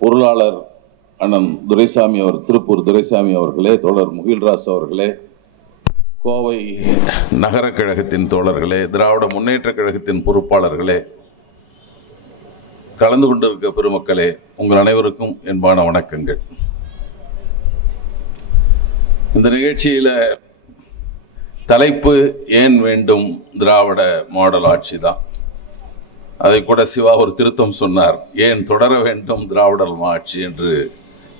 பொருளாளர் அண்ணன் துரைசாமி திருப்பூர் துரைசாமி அவர்களே, தோழர் முகில்ராஸ் அவர்களே, கோவை நகர கழகத்தின் தோழர்களே, திராவிட முன்னேற்ற கழகத்தின் பொறுப்பாளர்களே, கலந்து கொண்டிருக்க பெருமக்களே, உங்கள் அனைவருக்கும் என்பான வணக்கங்கள். இந்த நிகழ்ச்சியில தலைப்பு ஏன் வேண்டும் திராவிட மாடல் ஆட்சி தான். அதை கூட சிவா ஒரு திருத்தம் சொன்னார், ஏன் தொடர வேண்டும் திராவிட ஆட்சி என்று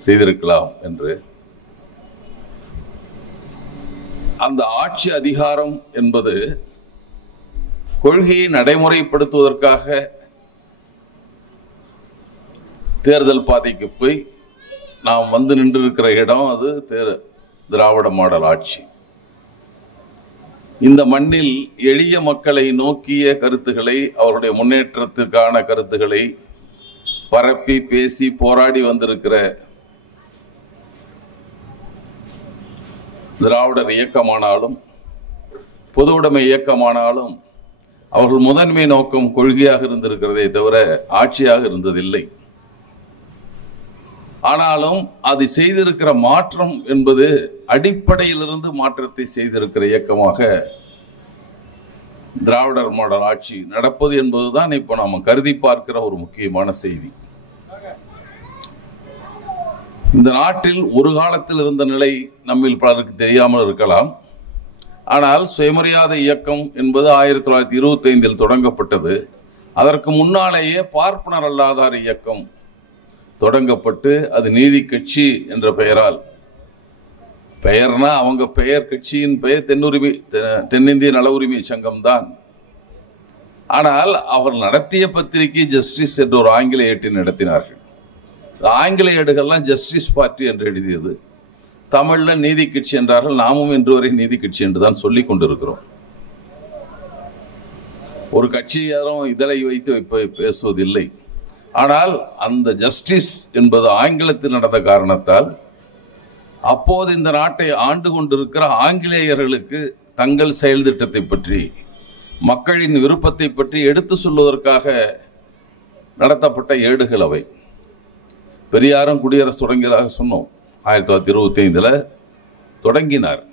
செய்திருக்கலாம் என்று. அந்த ஆட்சி அதிகாரம் என்பது கொள்கையை நடைமுறைப்படுத்துவதற்காக தேர்தல் பாதைக்கு போய் நாம் வந்து நின்றிருக்கிற இடம் அது திராவிட மாடல் ஆட்சி. இந்த மண்ணில் எளிய மக்களை நோக்கிய கருத்துக்களை, அவருடைய முன்னேற்றத்திற்கான கருத்துக்களை பரப்பி பேசி போராடி வந்திருக்கிற திராவிடர் இயக்கமானாலும் பொதுவுடைமை இயக்கமானாலும் அவர்கள் முதன்மை நோக்கம் கொள்கையாக இருந்திருக்கிறதே தவிர ஆட்சியாக இருந்ததில்லை. ஆனாலும் அது செய்திருக்கிற மாற்றம் என்பது அடிப்படையிலிருந்து மாற்றத்தை செய்திருக்கிற இயக்கமாக திராவிடர் மாடல் ஆட்சி நடப்பது என்பதுதான் இப்ப நாம கருதி பார்க்கிற ஒரு முக்கியமான செய்தி. இந்த நாட்டில் ஒரு காலத்தில் இருந்த நிலை நம்மில் பலருக்கு தெரியாமல் இருக்கலாம். ஆனால் சுயமரியாதை இயக்கம் என்பது 1925 தொடங்கப்பட்டது. அதற்கு முன்னாலேயே பார்ப்பனர் அல்லாதார் இயக்கம் தொடங்கப்பட்டு அது நீதி கட்சி என்ற பெயரால், பெயர்னா அவங்க பெயர், கட்சியின் பெயர் தென்னிந்திய நல உரிமை சங்கம் தான். ஆனால் அவர் நடத்திய பத்திரிகை ஜஸ்டிஸ் என்ற ஒரு ஆங்கில ஏட்டை நடத்தினார்கள். ஆங்கில ஏடுகள்லாம் ஜஸ்டிஸ் பார்ட்டி என்று எழுதியது. தமிழ்ல நீதி கட்சி என்றார்கள். நாமும் இன்று வரை நீதி கட்சி என்றுதான் சொல்லிக் கொண்டிருக்கிறோம். ஒரு கட்சி யாரும் இதழை வைத்து பேசுவதில்லை. ஆனால் அந்த ஜஸ்டிஸ் என்பது ஆங்கிலத்தில் நடந்த காரணத்தால் அப்போது இந்த நாட்டை ஆண்டு கொண்டிருக்கிற ஆங்கிலேயர்களுக்கு தங்கள் செயல் திட்டத்தை பற்றி, மக்களின் விருப்பத்தை பற்றி எடுத்து சொல்வதற்காக நடத்தப்பட்ட ஏடுகள் அவை. பெரியாரும் குடியரசு தொடங்கியதாக சொன்னோம். 1925 தொடங்கினார்.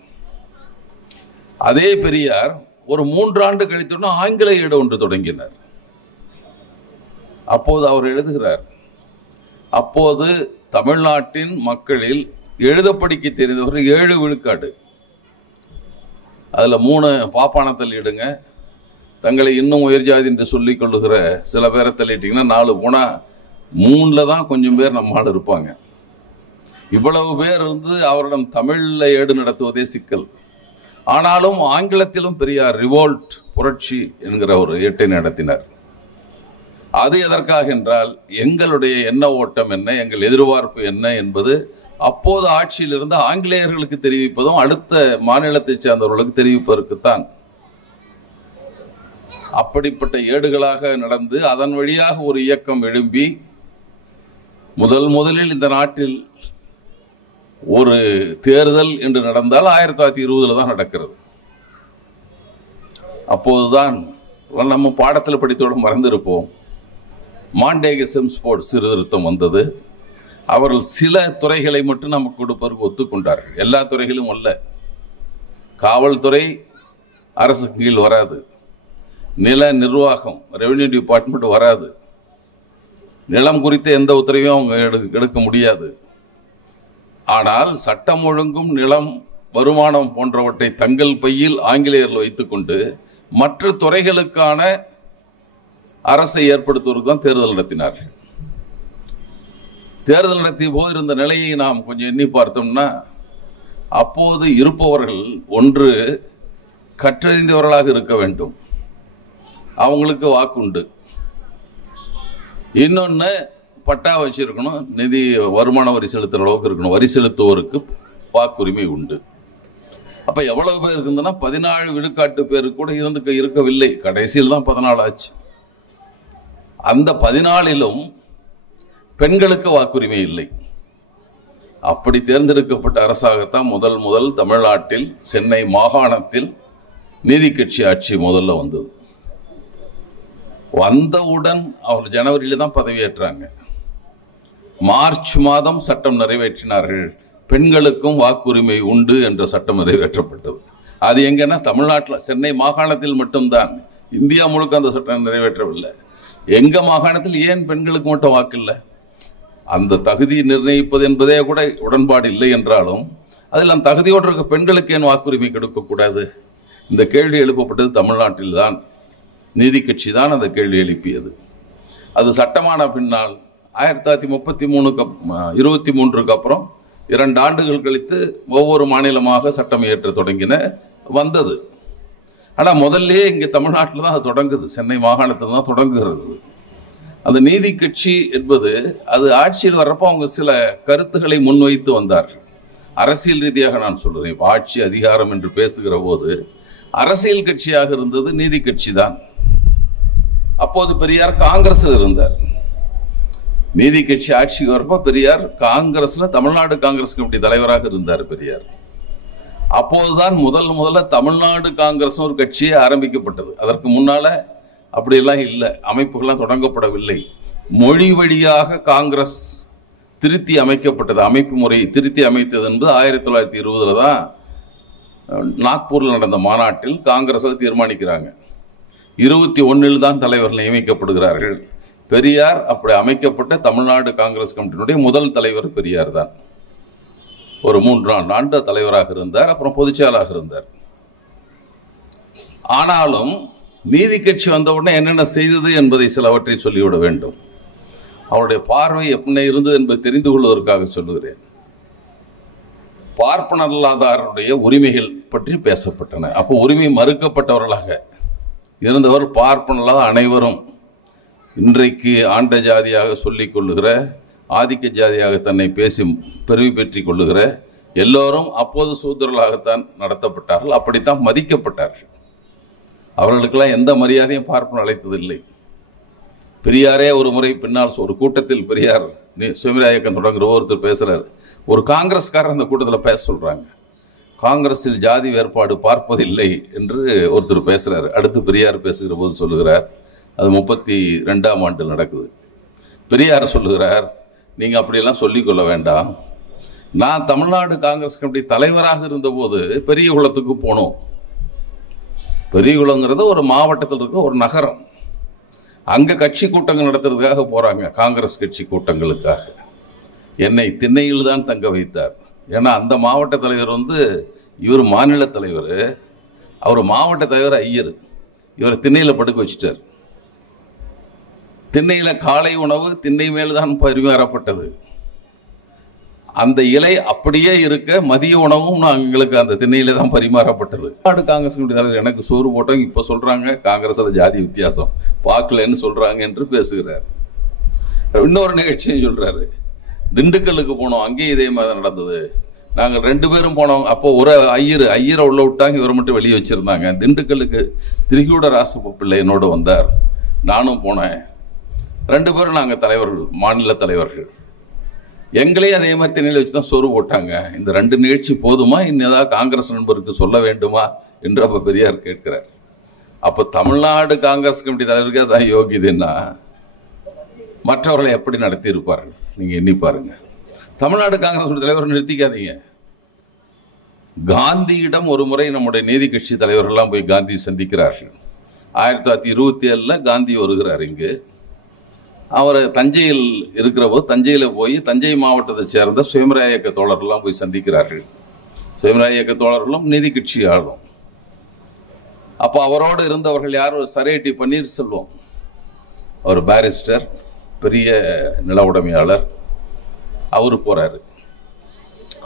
அதே பெரியார் ஒரு 3 ஆண்டு கழித்துடன் ஆங்கில ஏடு ஒன்று தொடங்கினார். அப்போது அவர் எழுதுகிறார், அப்போது தமிழ்நாட்டின் மக்களில் எழுத படிக்க தெரிந்தவர் 7 விழுக்காடு. அதுல 3 பாப்பான தள்ளிடுங்க, தங்களை இன்னும் உயர் ஜாதி என்று சொல்லிக் கொள்ளுகிற சில பேரை தள்ளிட்டீங்கன்னா 4 போனா 3ல தான் கொஞ்சம் பேர் நம்மால் இருப்பாங்க. இவ்வளவு பேர் இருந்து அவரிடம் தமிழ்ல ஏடு நடத்துவதே சிக்கல். ஆனாலும் ஆங்கிலத்திலும் பெரியார் ரிவோல்ட், புரட்சி என்கிற ஒரு ஏட்டை நடத்தினார். அது எதற்காக என்றால் எங்களுடைய எண்ண ஓட்டம் என்ன, எங்கள் எதிர்பார்ப்பு என்ன என்பது அப்போது ஆட்சியில் இருந்த ஆங்கிலேயர்களுக்கு தெரிவிப்பதும் அடுத்த மாநிலத்தை சேர்ந்தவர்களுக்கு தெரிவிப்பதற்குத்தான். அப்படிப்பட்ட ஏடுகளாக நடந்து அதன் வழியாக ஒரு இயக்கம் எழும்பி முதலில் இந்த நாட்டில் ஒரு தேர்தல் என்று நடந்தால் 1920 தான் நடக்கிறது. அப்போதுதான் நம்ம பாடத்தில் படித்தோடு மறந்திருப்போம், மாண்டேக செம்ஸ்போர்ட் சீர்திருத்தம் வந்தது. அவர்கள் சில துறைகளை மட்டும் நமக்கு கொடுப்பதற்கு ஒத்துக்கொண்டார்கள். எல்லா துறைகளும் அல்ல. காவல்துறை அரசு கீழ் வராது, நில நிர்வாகம் ரெவென்யூ டிபார்ட்மெண்ட் வராது, நிலம் குறித்த எந்த உத்தரவையும் அவங்க எடுக்க முடியாது. ஆனால் சட்டம் ஒழுங்கும் நிலம் வருமானம் போன்றவற்றை தங்கள் பையில் ஆங்கிலேயர்கள் வைத்துக்கொண்டு மற்ற துறைகளுக்கான அரசை ஏற்படுத்துவதற்கு தான் தேர்தல் நடத்தினார்கள். தேர்தல் நடத்திய போது இருந்த நிலையை நாம் கொஞ்சம் எண்ணி பார்த்தோம்னா, அப்போது இருப்பவர்கள் ஒன்று கற்றறிந்தவர்களாக இருக்க வேண்டும், அவங்களுக்கு வாக்குண்டு. இன்னொன்று பட்டா வச்சிருக்கணும், நிதி வருமான வரி செலுத்துகிற அளவுக்கு இருக்கணும், வரி செலுத்துவோருக்கு வாக்குரிமை உண்டு. அப்ப எவ்வளவு பேர் இருக்குதுன்னா 14 விழுக்காட்டு பேருக்கு கூட இருக்கவில்லை. கடைசியில் தான் 14 ஆச்சு. அந்த 14லும் பெண்களுக்கு வாக்குரிமை இல்லை. அப்படி தேர்ந்தெடுக்கப்பட்ட அரசாகத்தான் முதல் தமிழ்நாட்டில் சென்னை மாகாணத்தில் நீதி கட்சி ஆட்சி முதல்ல வந்தது. வந்தவுடன் அவர் ஜனவரியில தான் பதவியேற்றாங்க. மார்ச் மாதம் சட்டம் நிறைவேற்றினார்கள். பெண்களுக்கும் வாக்குரிமை உண்டு என்ற சட்டம் நிறைவேற்றப்பட்டது. அது எங்கன்னா தமிழ்நாட்டில் சென்னை மாகாணத்தில் மட்டும்தான், இந்தியா முழுக்க அந்த சட்டம் நிறைவேற்றவில்லை. எங்க மாகாணத்தில் ஏன் பெண்களுக்கு மட்டும் வாக்கு இல்லை? அந்த தகுதி நிர்ணயிப்பது என்பதே கூட உடன்பாடு இல்லை என்றாலும் அதில் அந்த தகுதியோடு இருக்க பெண்களுக்கு ஏன் வாக்குரிமை கொடுக்கக்கூடாது? இந்த கேள்வி எழுப்பப்பட்டது தமிழ்நாட்டில் தான். நீதி கட்சி தான் அந்த கேள்வி எழுப்பியது. அது சட்டமான பின்னால் 1923க்கு அப்புறம் 2 ஆண்டுகள் கழித்து ஒவ்வொரு மாநிலமாக சட்டம் இயற்ற தொடங்கின வந்தது. ஆனால் முதல்ல இங்கே தமிழ்நாட்டில் தான் அது தொடங்குது, சென்னை மாகாணத்தில் தான் தொடங்குகிறது. அந்த நீதி கட்சி என்பது அது ஆட்சியில் வர்றப்போ அவங்க சில கருத்துக்களை முன்வைத்து வந்தார்கள். அரசியல் ரீதியாக நான் சொல்கிறேன், இப்போ ஆட்சி அதிகாரம் என்று பேசுகிற போது அரசியல் கட்சியாக இருந்தது நீதி கட்சி தான். அப்போது பெரியார் காங்கிரஸில் இருந்தார். நீதி கட்சி ஆட்சிக்கு வரப்போ பெரியார் காங்கிரஸில் தமிழ்நாடு காங்கிரஸ் கமிட்டி தலைவராக இருந்தார் பெரியார். அப்போதுதான் முதல்ல தமிழ்நாடு காங்கிரஸ் ஒரு கட்சியே ஆரம்பிக்கப்பட்டது. அதற்கு முன்னால அப்படியெல்லாம் இல்லை, அமைப்புகள்லாம் தொடங்கப்படவில்லை. மொழி வழியாக காங்கிரஸ் திருத்தி அமைக்கப்பட்டது. அமைப்பு முறையை திருத்தி அமைத்தது என்பது 1920 தான் நாக்பூரில் நடந்த மாநாட்டில் காங்கிரஸில் தீர்மானிக்கிறாங்க. 21 தான் தலைவர் நியமிக்கப்படுகிறார்கள். பெரியார் அப்படி அமைக்கப்பட்ட தமிழ்நாடு காங்கிரஸ் கமிட்டியினுடைய முதல் தலைவர் பெரியார் தான். ஒரு 3-4 ஆண்டு தலைவராக இருந்தார், அப்புறம் பொதுச்செயலாளராக இருந்தார். ஆனாலும் நீதி கட்சி வந்தவுடனே என்னென்ன செய்தது என்பதை சிலவற்றை சொல்லிவிட வேண்டும். அவருடைய பார்வை எப்படி இருந்தது என்பதை தெரிந்து கொள்வதற்காக சொல்லுகிறேன். பார்ப்பனல்லாதாருடைய உரிமைகள் பற்றி பேசப்பட்டன. அப்போ உரிமை மறுக்கப்பட்டவர்களாக இருந்தவர் பார்ப்பனல்லாத அனைவரும் இன்றைக்கு ஆண்ட ஜாதியாக சொல்லிக் கொள்ளுகிற, ஆதிக்க ஜாதியாக தன்னை பேசி பெருமை பெற்றிக் கொள்ளுகிற எல்லோரும் அப்போது சூத்திரர்களாகத்தான் நடத்தப்பட்டார்கள், அப்படித்தான் மதிக்கப்பட்டார்கள். அவர்களுக்கெல்லாம் எந்த மரியாதையும் பார்ப்பன அழைத்ததில்லை. பெரியாரே ஒரு முறை பின்னால் ஒரு கூட்டத்தில் பெரியார் சுயமரியாதை இயக்கம் தொடங்குற ஒருத்தர் பேசுகிறார். ஒரு காங்கிரஸ்காரர் அந்த கூட்டத்தில் பேச சொல்கிறாங்க, காங்கிரஸில் ஜாதி வேறுபாடு பார்ப்பதில்லை என்று ஒருத்தர் பேசுகிறார். அடுத்து பெரியார் பேசுகிற போது சொல்லுகிறார், அது 32ஆம் ஆண்டு நடக்குது. பெரியார் சொல்லுகிறார், நீங்கள் அப்படியெல்லாம் சொல்லிக்கொள்ள வேண்டாம். நான் தமிழ்நாடு காங்கிரஸ் கமிட்டி தலைவராக இருந்தபோது பெரியகுளத்துக்கு போனோம். பெரியகுளங்கிறது ஒரு மாவட்டத்தில் இருக்கிற ஒரு நகரம். அங்கே கட்சி கூட்டங்கள் நடத்துறதுக்காக போகிறாங்க, காங்கிரஸ் கட்சி கூட்டங்களுக்காக. என்னை திண்ணையில் தான் தங்க வைத்தார். ஏன்னா அந்த மாவட்ட தலைவர் இவர் மாநில தலைவர், அவர் மாவட்ட தலைவர் ஐயர். இவரை திண்ணையில் படுக்க வச்சுட்டார். திண்ணையில் காலை உணவு திண்ணை மேல் தான் பரிமாறப்பட்டது. அந்த இலை அப்படியே இருக்க மதிய உணவும் எங்களுக்கு அந்த திண்ணையில தான் பரிமாறப்பட்டது. காங்கிரஸ் கமிட்டி தலைவர் எனக்கு சோறு போட்டோம், இப்போ சொல்றாங்க காங்கிரஸில் ஜாதி வித்தியாசம் பார்க்கலன்னு சொல்றாங்க என்று பேசுகிறார். இன்னொரு நிகழ்ச்சியும் சொல்றாரு, திண்டுக்கல்லுக்கு போனோம், அங்கேயும் இதே மாதிரி நடந்தது. நாங்கள் 2 பேரும் போனோம். அப்போ ஒரு ஐயரை உள்ள விட்டாங்க, இவரை மட்டும் வெளியே வச்சிருந்தாங்க. திண்டுக்கல்லுக்கு திரிகூட ராசப்ப பிள்ளை என்னோடு வந்தார், நானும் போனேன். 2 பேரும் நாங்கள் தலைவர்கள், மாநில தலைவர்கள். எங்களே அதே மாதிரி திண்ணையில் வச்சு தான் சோறு போட்டாங்க. இந்த 2 நிகழ்ச்சி போதுமா, இன்னும் ஏதாவது காங்கிரஸ் நண்பருக்கு சொல்ல வேண்டுமா என்று அப்போ பெரியார் கேட்கிறார். அப்போ தமிழ்நாடு காங்கிரஸ் கமிட்டி தலைவருக்கு அதான் யோகியதுன்னா மற்றவர்களை எப்படி நடத்தி இருப்பார்கள் நீங்கள் எண்ணி பாருங்க. தமிழ்நாடு காங்கிரஸ் தலைவர் நிறுத்திக்காதீங்க. காந்தியிடம் ஒரு முறை நம்முடைய நீதி கட்சி தலைவர்கள்லாம் போய் காந்தி சந்திக்கிறார்கள். 1927 காந்தி வருகிறார் இங்கு. அவர் தஞ்சையில் இருக்கிற போது தஞ்சையில் போய் தஞ்சை மாவட்டத்தை சேர்ந்த சுயமரியாதை இயக்க தோழர்கள்லாம் போய் சந்திக்கிறார்கள். சுயமரியாதை இயக்க தோழர்களும் நீதி கட்சி ஆளும். அப்போ அவரோடு இருந்தவர்கள் யார்? சரையட்டி பன்னீர்செல்வம், அவர் பாரிஸ்டர், பெரிய நில உடைமையாளர். அவர் போறாரு.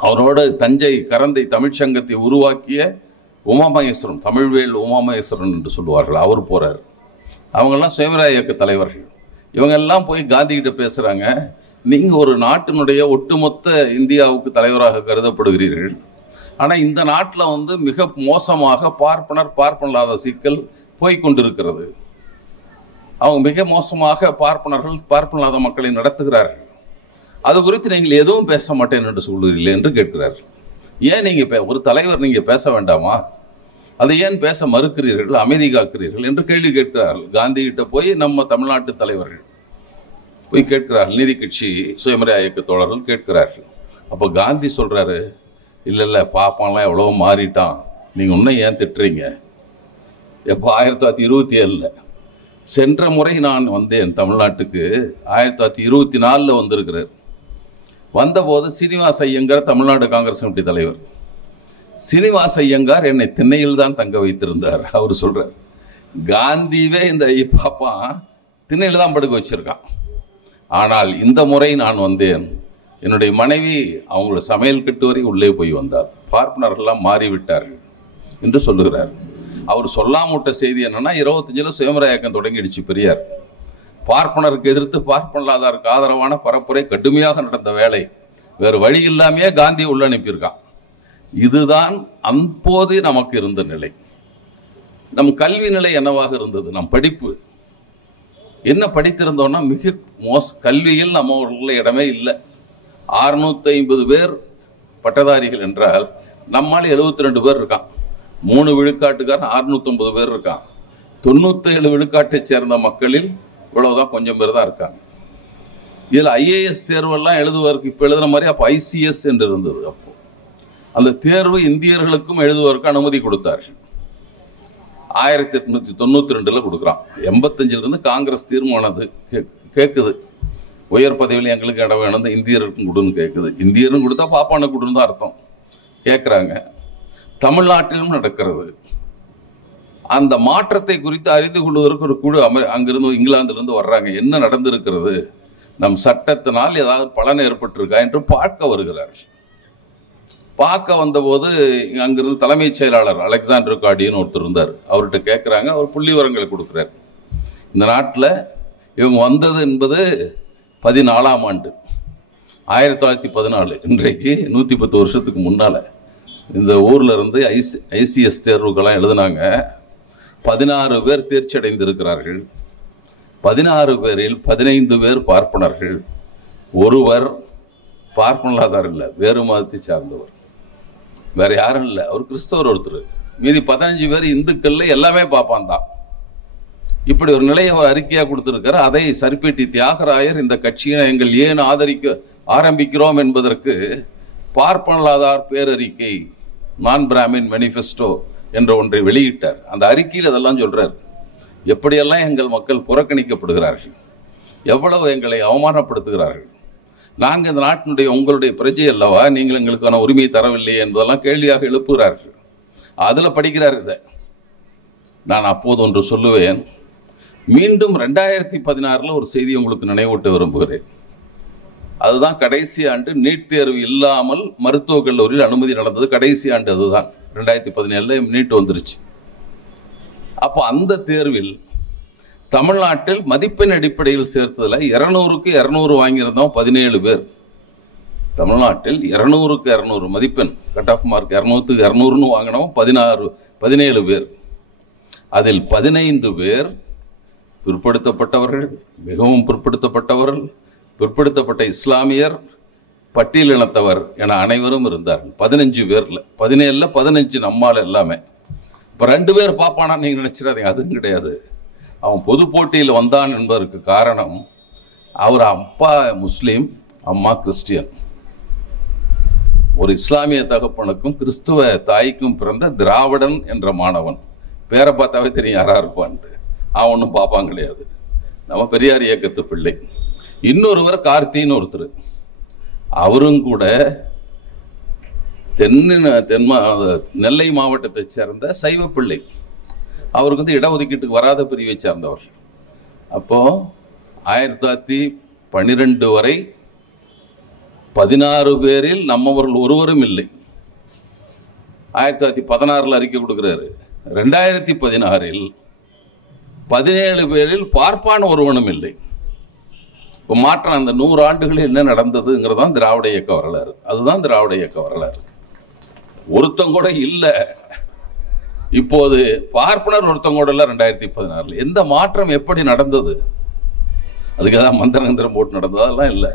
அவரோட தஞ்சை கரந்தை தமிழ்ச்சங்கத்தை உருவாக்கிய உமாமகேஸ்வரன், தமிழ்வேல் உமாமகேஸ்வரன் என்று சொல்லுவார்கள், அவர் போறாரு. அவங்கெல்லாம் சுயமரியாதை இயக்க தலைவர்கள். இவங்கெல்லாம் போய் காந்தி கிட்ட பேசுறாங்க, நீங்க ஒரு நாட்டினுடைய ஒட்டுமொத்த இந்தியாவுக்கு தலைவராக கருதப்படுகிறீர்கள். ஆனால் இந்த நாட்டில் மிக மோசமாக பார்ப்பனல்லாத சிக்கல் போய்கொண்டிருக்கிறது. அவங்க மிக மோசமாக பார்ப்பனல்லாத மக்களை நடத்துகிறார்கள். அது குறித்து நீங்கள் எதுவும் பேச மாட்டேன் என்று சொல்லுகிறீர்கள் என்று கேட்கிறார். ஏன் நீங்கள் ஒரு தலைவர் நீங்கள் பேச வேண்டாமா? அதை ஏன் பேச மறுக்கிறீர்கள், அமைதி காக்கிறீர்கள் என்று கேள்வி கேட்கிறார்கள். காந்தி கிட்ட போய் நம்ம தமிழ்நாட்டு தலைவர்கள். போய் கேட்கிறார்கள், நீதி கட்சி சுயமரியாதை இயக்க தோழர்கள் கேட்கிறார்கள். அப்போ காந்தி சொல்கிறாரு, இல்லை இல்லை பாப்பான்லாம் எவ்வளோ மாறிட்டான், நீங்கள் இன்னும் ஏன் திட்டுறீங்க? எப்போ 1927 சென்ற முறை நான் வந்தேன் தமிழ்நாட்டுக்கு, 1924 வந்திருக்கிறார். வந்தபோது சீனிவாச ஐயங்கார் தமிழ்நாடு காங்கிரஸ் கமிட்டி தலைவர். சீனிவாச ஐயங்கார் என்னை திண்ணையில் தான் தங்க வைத்திருந்தார். அவர் சொல்கிறார், காந்தியவே இந்த பாப்பான் திண்ணையில் தான் படுக்க வச்சிருக்கான். ஆனால் இந்த முறை நான் வந்தேன், என்னுடைய மனைவி அவங்களோட சமையல் கட்டு வரை உள்ளே போய் வந்தார், பார்ப்பனர்கள்லாம் மாறிவிட்டார்கள் என்று சொல்லுகிறார். அவர் சொல்லாம விட்ட செய்தி என்னன்னா, 25 சுயமரியாதை இயக்கம் தொடங்கிடுச்சு பெரியார். பார்ப்பனருக்கு எதிர்த்து பார்ப்பனலாதாருக்கு ஆதரவான பரப்புரை கடுமையாக நடந்த வேலை, வேறு வழி இல்லாமையே காந்தி உள்ள அனுப்பியிருக்கான். இதுதான் அப்போது நமக்கு இருந்த நிலை. நம் கல்வி நிலை என்னவாக இருந்தது? நம் படிப்பு என்ன படித்திருந்தோம்னா, மிக கல்வியில் நம்ம இடமே இல்லை. 650 பேர் பட்டதாரிகள் என்றால் நம்மால் 72 பேர் இருக்கான். 3 விழுக்காட்டுக்காரன் 650 பேர் இருக்கான். 97 விழுக்காட்டை சேர்ந்த மக்களில் இவ்வளவுதான், கொஞ்சம் பேர் தான் இருக்காங்க. இதில் ஐஏஎஸ் தேர்வெல்லாம் எழுதுவதற்கு இப்போ எழுதுன மாதிரி அப்போ ஐசிஎஸ் என்று இருந்தது. அப்போ அந்த தேர்வு இந்தியர்களுக்கும் எழுதுவதற்கு அனுமதி கொடுத்தார்கள். 1892 கொடுக்குறான். 85 காங்கிரஸ் தீர்மானது கேட்குது, உயர் பதவியில் எங்களுக்கு இடம் வேணும், இந்தியருக்கும் கொடுன்னு கேட்குது. இந்தியரும் கொடுத்தா பாப்பானுக்கு கொடுன்னு தான் அர்த்தம். கேட்குறாங்க. தமிழ்நாட்டிலும் நடக்கிறது. அந்த மாற்றத்தை குறித்து அறிந்து கொள்வதற்கு ஒரு குழு அங்கிருந்து இங்கிலாந்திலிருந்து வர்றாங்க. என்ன நடந்திருக்கிறது, நம் சட்டத்தினால் ஏதாவது பலன் ஏற்பட்டிருக்கா என்று பார்க்க வருகிறார்கள். பார்க்க வந்தபோது அங்கிருந்து தலைமைச் செயலாளர் அலெக்சாண்டர் கார்டின்னு ஒருத்தர் இருந்தார். அவர்கிட்ட கேட்குறாங்க. அவர் புள்ளி விவரங்களை கொடுக்குறார். இந்த நாட்டில் இவங்க வந்தது என்பது 14ஆம் ஆண்டு, 1914. இன்றைக்கு 110 வருஷத்துக்கு முன்னால் இந்த ஊரில் இருந்து ஐசிஎஸ் தேர்வுக்கெல்லாம் எழுதினாங்க. 16 பேர் தேர்ச்சி அடைந்திருக்கிறார்கள். 16 பேரில் 15 பேர் பார்ப்பனர்கள், ஒருவர் பார்ப்பனலாதார் இல்லை, வேறு மதத்தை சார்ந்தவர், வேற யாரும் இல்லை, அவர் கிறிஸ்தவர் ஒருத்தர். மீதி 15 பேர் இந்துக்கள்ல எல்லாமே பார்ப்பான் தான். இப்படி ஒரு நிலையை அவர் அறிக்கையாக கொடுத்திருக்கார். அதை சரிப்பேட்டி தியாகராயர் இந்த கட்சியை எங்கள் ஏன் ஆரம்பிக்கிறோம் என்பதற்கு பார்ப்பனலாதார் பேரறிக்கை, நான் பிராமின் மேனிஃபெஸ்டோ என்ற ஒன்றை வெளியிட்டார். அந்த அறிக்கையில் அதெல்லாம் சொல்றார். எப்படியெல்லாம் எங்கள் மக்கள் புறக்கணிக்கப்படுகிறார்கள், எவ்வளவு எங்களை அவமானப்படுத்துகிறார்கள், நாங்கள் இந்த நாட்டினுடைய உங்களுடைய பிரஜை அல்லவா, நீங்கள் எங்களுக்கான உரிமையை தரவில்லையே என்பதெல்லாம் கேள்வியாக எழுப்புகிறார்கள். அதில் படிக்கிறார் இதை. நான் அப்போது ஒன்று சொல்லுவேன். மீண்டும் 2016 ஒரு செய்தி உங்களுக்கு நினைவூட்ட விரும்புகிறேன். அதுதான் கடைசி ஆண்டு நீட் தேர்வு இல்லாமல் மருத்துவக் கல்லூரியில் அனுமதி நடந்தது. கடைசி ஆண்டு அதுதான். 2017 நீட் வந்துருச்சு. அப்போ அந்த தேர்வில் தமிழ்நாட்டில் மதிப்பெண் அடிப்படையில் சேர்த்ததில் 200க்கு 200 வாங்கியிருந்தோம் 17 பேர். தமிழ்நாட்டில் 200க்கு 200 மதிப்பெண் கட் ஆஃப் மார்க் 200க்கு 200ன்னு வாங்கினோம் 17 பேர். அதில் 15 பேர் பிற்படுத்தப்பட்டவர்கள், மிகவும் பிற்படுத்தப்பட்டவர்கள், பிற்படுத்தப்பட்ட இஸ்லாமியர், பட்டியலினத்தவர் என அனைவரும் இருந்தார்கள். 15 பேரில் 17ல் 15 நம்மால் எல்லாமே. இப்போ 2 பேர் பார்ப்பானா நீங்கள் நினச்சிடாதீங்க, அதுவும் கிடையாது. அவன் பொது போட்டியில் வந்தான் என்பதற்கு காரணம் அவர் அப்பா முஸ்லீம், அம்மா கிறிஸ்டியன். ஒரு இஸ்லாமிய தகப்பனுக்கும் கிறிஸ்துவ தாய்க்கும் பிறந்த திராவிடன் என்ற மாணவன். பேரை பார்த்தாவே தெரியும் யாரா இருப்பான்ட்டு. அவன் ஒன்றும் பார்ப்பான் கிடையாது. நம்ம பெரியார் இயக்கத்து பிள்ளை. இன்னொருவர் கார்த்தின்னு ஒருத்தர், அவரும் கூட நெல்லை மாவட்டத்தை சேர்ந்த சைவ பிள்ளை. அவருக்கு இடஒதுக்கீட்டுக்கு வராத பிரிவை சேர்ந்தவர். அப்போ 1912 வரை 16 பேரில் நம்மவர்கள் ஒருவரும் இல்லை. 1916 அறிக்கை கொடுக்கிறாரு. 2016 17 பேரில் பார்ப்பான் ஒருவனும் இல்லை. இப்போ மாற்றம் அந்த 100 ஆண்டுகளில் என்ன நடந்ததுங்கிறதான் திராவிட இயக்க வரலாறு. அதுதான் திராவிட இயக்க வரலாறு. ஒருத்தம் கூட இல்லை. இப்போது பார்ப்பனர் ஒருத்தம் கூட இல்லை. 2016 எந்த மாற்றம் எப்படி நடந்தது? அதுக்கு ஏதாவது மந்திரந்திரம் போட்டு நடந்ததெல்லாம் இல்லை.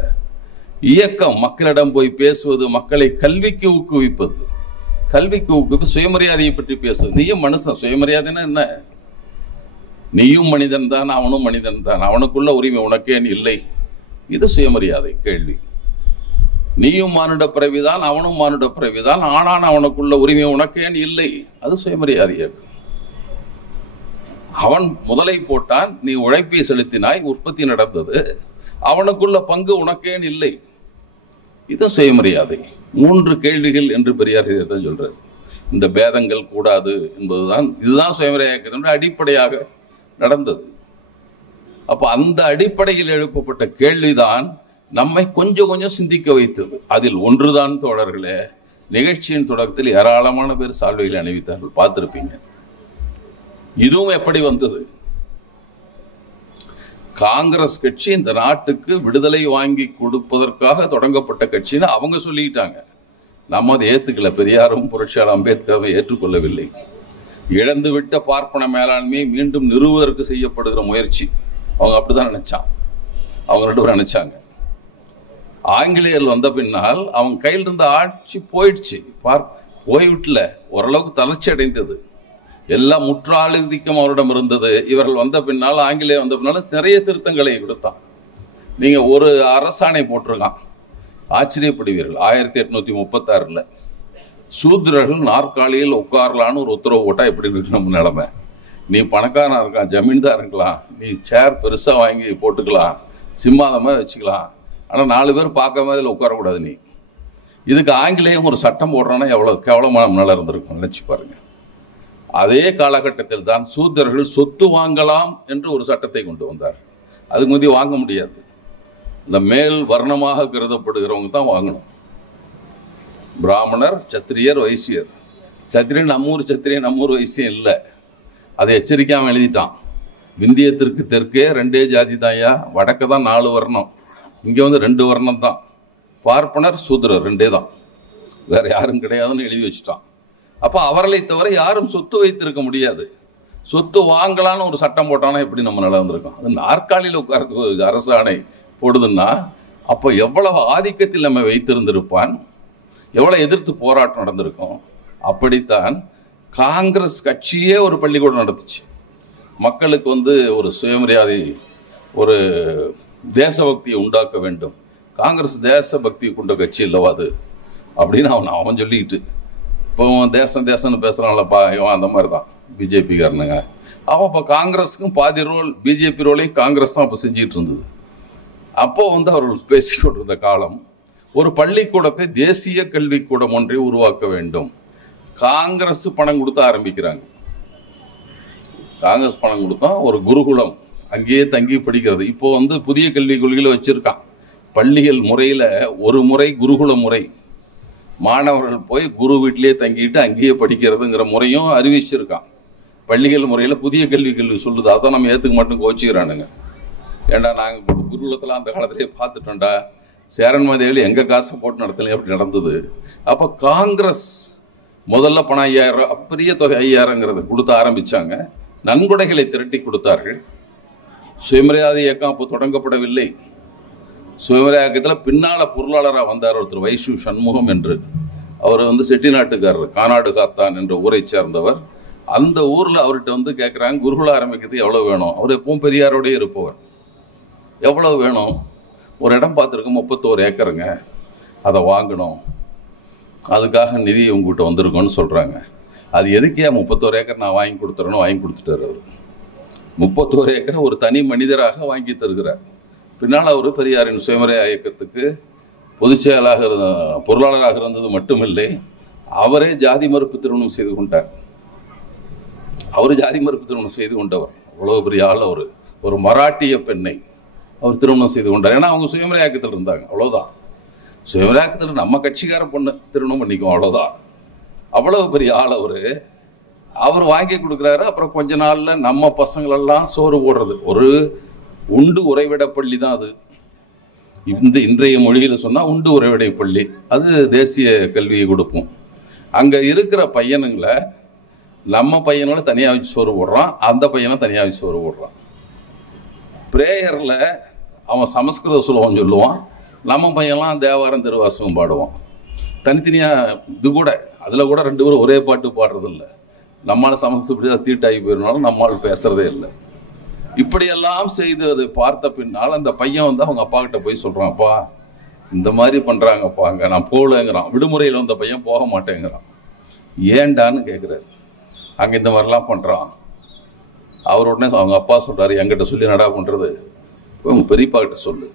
இயக்கம் மக்களிடம் போய் பேசுவது, மக்களை கல்விக்கு ஊக்குவிப்பது, சுயமரியாதையை பற்றி பேசுவது. நீயும் மனுஷன், சுயமரியாதைன்னா என்ன? நீயும் மனிதன் தான், அவனும் மனிதன் தான், அவனுக்குள்ள உரிமை உனக்கேன் இல்லை இது சுயமரியாதை கேள்வி. நீயும் மானுட பிறவிதான், அவனும் மானுட பிறவிதான், ஆனான் அவனுக்குள்ள உரிமை உனக்கேன் இல்லை, அது சுயமரியாதை இயக்கம். அவன் முதலை போட்டான், நீ உழைப்பை செலுத்தினாய், உற்பத்தி நடந்தது, அவனுக்குள்ள பங்கு உனக்கேன் இல்லை, இது சுயமரியாதை. 3 கேள்விகள் என்று பெரியார் இதைத்தான் சொல்றாரு. இந்த பேதங்கள் கூடாது என்பதுதான், இதுதான் சுயமரியாதை அடிப்படையாக நடந்தது. அப்ப அந்த அடிப்படையில் எழுப்பப்பட்ட கேள்விதான் நம்மை கொஞ்சம் கொஞ்சம் சிந்திக்க வைத்தது. அதில் ஒன்றுதான் தோழர்களே, நிகழ்ச்சியின் தொடக்கத்தில் ஏராளமான பேர் சால்வைகளை அணிவித்தார்கள், பார்த்திருப்பீங்க. இதுவும் எப்படி வந்தது? காங்கிரஸ் கட்சி இந்த நாட்டுக்கு விடுதலை வாங்கி கொடுப்பதற்காக தொடங்கப்பட்ட கட்சின்னு அவங்க சொல்லிட்டாங்க. நம்ம அதை ஏற்றுக்கல. பெரியாரும் புரட்சியாளர் அம்பேத்கரும் ஏற்றுக்கொள்ளவில்லை. இழந்துவிட்ட பார்ப்பன மேலாண்மையை மீண்டும் நிறுவுவதற்கு செய்யப்படுகிற முயற்சி. அவங்க அப்படிதான் நினைச்சான், அவங்க 2 பேரும் நினைச்சாங்க. ஆங்கிலேயர் வந்த பின்னால் அவங்க கையில் இருந்த ஆட்சி போயிடுச்சு, போய்விட்டல, ஓரளவுக்கு தளர்ச்சி அடைந்தது, எல்லாம் முற்றாளுதிக்கம் அவரிடம் இருந்தது. இவர்கள் வந்த பின்னால், ஆங்கிலேயர் வந்த பின்னால் நிறைய திருத்தங்களை கொடுத்தான். நீங்க ஒரு அரசாணை போட்டிருக்கான், ஆச்சரியப்படுவீர்கள். 1836 சூத்திரர்கள் நாற்காலியில் உட்காரலான்னு ஒரு உத்தரவு போட்டா எப்படி இருக்கு நம்ம நிலைமை? நீ பணக்காரனா இருக்கலாம், ஜமீன்தார் இருக்கலாம், நீ சேர் பெருசா வாங்கி போட்டுக்கலாம், சிம்மாதமா வச்சுக்கலாம், ஆனால் 4 பேர் பார்க்காம அதில் உட்காரக்கூடாது நீ. இதுக்கு ஆங்கிலேயம் ஒரு சட்டம் போடுறான்னா எவ்வளோ கேவலமான நல்லா இருந்திருக்கும் நினைச்சு பாருங்க. அதே காலகட்டத்தில் தான் சூத்திரர்கள் சொத்து வாங்கலாம் என்று ஒரு சட்டத்தை கொண்டு வந்தார். அதுக்கு முந்தைய வாங்க முடியாது. இந்த மேல் வர்ணமாக கருதப்படுகிறவங்க தான் வாங்கணும். பிராமணர், சத்திரியர், வைசியர். சத்திரியன் நம்மூர் சத்திரியன், நம்மூர் வைசியம் இல்லை. அதை எச்சரிக்காமல் எழுதிட்டான். விந்தியத்திற்கு தெற்கே 2 ஜாதி தாயா, வடக்க தான் 4 வர்ணம், இங்கே வந்து 2 வர்ணம் தான். பார்ப்பனர் சூத்திரர் 2 தான், வேற யாரும் கிடையாதுன்னு எழுதி வச்சுட்டான். அப்போ அவர்களை தவிர யாரும் சொத்து வைத்திருக்க முடியாது. சொத்து வாங்கலான்னு ஒரு சட்டம் போட்டானா எப்படி நம்ம நல்லா இருந்திருக்கோம்? அது நாற்காலியில் உட்காரத்துக்கு ஒரு அரசாணை போடுதுன்னா அப்போ எவ்வளவு ஆதிக்கத்தில் நம்ம வைத்திருந்திருப்பான், எவ்வளோ எதிர்த்து போராட்டம் நடந்திருக்கும். அப்படித்தான் காங்கிரஸ் கட்சியே ஒரு பள்ளிக்கூடம் நடத்துச்சு. மக்களுக்கு வந்து ஒரு சுயமரியாதை, ஒரு தேசபக்தியை உண்டாக்க வேண்டும். காங்கிரஸ் தேசபக்தி கொண்ட கட்சி இல்லவா அது அப்படின்னு அவன் சொல்லிக்கிட்டு இப்போ தேசம் தேசம்னு பேசுகிறான்லப்பா, இவன் அந்த மாதிரி தான் பிஜேபிக்காரனுங்க. அவன் இப்போ காங்கிரஸுக்கும் பாதி ரோல், பிஜேபி ரோலையும் காங்கிரஸ் தான் அப்போ செஞ்சுக்கிட்டு இருந்தது. அப்போ வந்து அவர்கள் பேசிக்கொண்டு இருந்த காலம், ஒரு பள்ளிக்கூடத்தை தேசிய கல்விக்கூடம் ஒன்றை உருவாக்க வேண்டும். காங்கிரஸ் பணம் கொடுத்து ஆரம்பிக்கிறாங்க. காங்கிரஸ் பணம் கொடுத்தா ஒரு குருகுலம் அங்கேயே தங்கி படிக்கிறது. இப்போ வந்து புதிய கல்விக் கொள்கையில் வச்சிருக்கான். பள்ளிகள் முறையில் ஒரு முறை குருகுல முறை, மாணவர்கள் போய் குரு வீட்டிலேயே தங்கிட்டு அங்கேயே படிக்கிறதுங்கிற முறையும் அறிவிச்சிருக்கான். பள்ளிகள் முறையில் புதிய கல்வி சொல்லுது. அதான் நம்ம ஏற்றுக்க மட்டும் கோச்சிக்கிறானுங்க. ஏண்டா நாங்கள் குருகுலத்தில் அந்த காலத்திலே பார்த்துட்டோம்டா, சேரன் மதேவி எங்கள் காசை போட்டு நடத்தலையே அப்படி நடந்தது. அப்போ காங்கிரஸ் முதல்ல பணம் 5000, பெரிய தொகை 5000ங்கிறத கொடுத்து ஆரம்பித்தாங்க. நன்கொடைகளை திரட்டி கொடுத்தார்கள். சுயமரியாதை இயக்கம் அப்போ தொடங்கப்படவில்லை. சுயமரியாதை இயக்கத்தில் பின்னால் பொருளாளராக வந்தார் ஒருத்தர், வைசு சண்முகம் என்று. அவர் வந்து செட்டிநாட்டுக்காரர், கானாடு காத்தான் என்ற ஊரை சேர்ந்தவர். அந்த ஊரில் அவர்கிட்ட வந்து கேட்குறாங்க, குருகுலம் ஆரம்பிக்கிறதுக்கு எவ்வளோ வேணும்? அவர் எப்பவும் பெரியாரோடய இருப்பவர். எவ்வளோ வேணும்? ஒரு இடம் பார்த்துருக்கோம், 31 ஏக்கருங்க, அதை வாங்கணும், அதுக்காக நிதி உங்ககிட்ட வந்திருக்கோன்னு சொல்கிறாங்க. அது எதுக்கே 31 ஏக்கர் நான் வாங்கி கொடுத்துறேன்னு வாங்கி கொடுத்துட்டார். அவர் 31 ஏக்கரை ஒரு தனி மனிதராக வாங்கி தருகிறார். பின்னால் அவர் பெரியாரின் சுயமரியாதை இயக்கத்துக்கு பொதுச் செயலாளராக பொருளாளராக இருந்தது மட்டுமில்லை, அவரே ஜாதி மறுப்பு திருமணம் செய்து கொண்டார். அவர் ஜாதி மறுப்பு திருமணம் செய்து கொண்டவர். அவ்வளோ பெரிய ஆள் அவர். ஒரு மராட்டிய பெண்ணை அவர் திருமணம் செய்து கொண்டார். ஏன்னா அவங்க சுயமரியாதை இயக்கத்தில் இருந்தாங்க, அவ்வளோதான். சுயமரியாதை இயக்கத்தில் நம்ம கட்சிக்கார பொண்ணு திருமணம் பண்ணிக்கும், அவ்வளோதான். அவ்வளவு பெரிய ஆள் அவர் வாங்கி கொடுக்குறாரு. அப்புறம் கொஞ்ச நாளில் நம்ம பசங்களெல்லாம் சோறு போடுறது ஒரு உண்டு உறைவிட பள்ளி தான் அது. இன்றைய மொழியில் சொன்னால் உண்டு உறைவிடை பள்ளி, அது தேசிய கல்வியை கொடுப்போம். அங்கே இருக்கிற பையனுங்களை நம்ம பையனோட தனியாக வச்சு சோறு போடுறான், அந்த பையனை தனியாக வச்சு சோறு போடுறான். ப்ரேயரில் அவன் சமஸ்கிருத சுலபம் சொல்லுவான், நம்ம பையன்லாம் தேவாரம் திருவாசகம் பாடுவான். தனித்தனியாக இது கூட, அதில் கூட 2 பேரும் ஒரே பாட்டு பாடுறதில்ல. நம்மளால் சமஸ்கிருத தீட்டாகி போயிருந்தாலும் நம்மளால் பேசுகிறதே இல்லை. இப்படியெல்லாம் செய்ததை பார்த்த பின்னால் அந்த பையன் வந்து அவங்க அப்பா கிட்ட போய் சொல்றான், அப்பா இந்த மாதிரி பண்றாங்கப்பா, அங்க நான் போகலங்கிறான். விடுமுறையில் வந்த பையன் போக மாட்டேங்கிறான். ஏண்டான்னு கேட்குறாரு. அங்கே இந்த மாதிரிலாம் பண்ணுறான். அவர் உடனே அவங்க அப்பா சொல்கிறாரு, என்கிட்ட சொல்லி நடா பண்ணுறது, உங்கள் பெரியப்பா கிட்ட சொல்லு.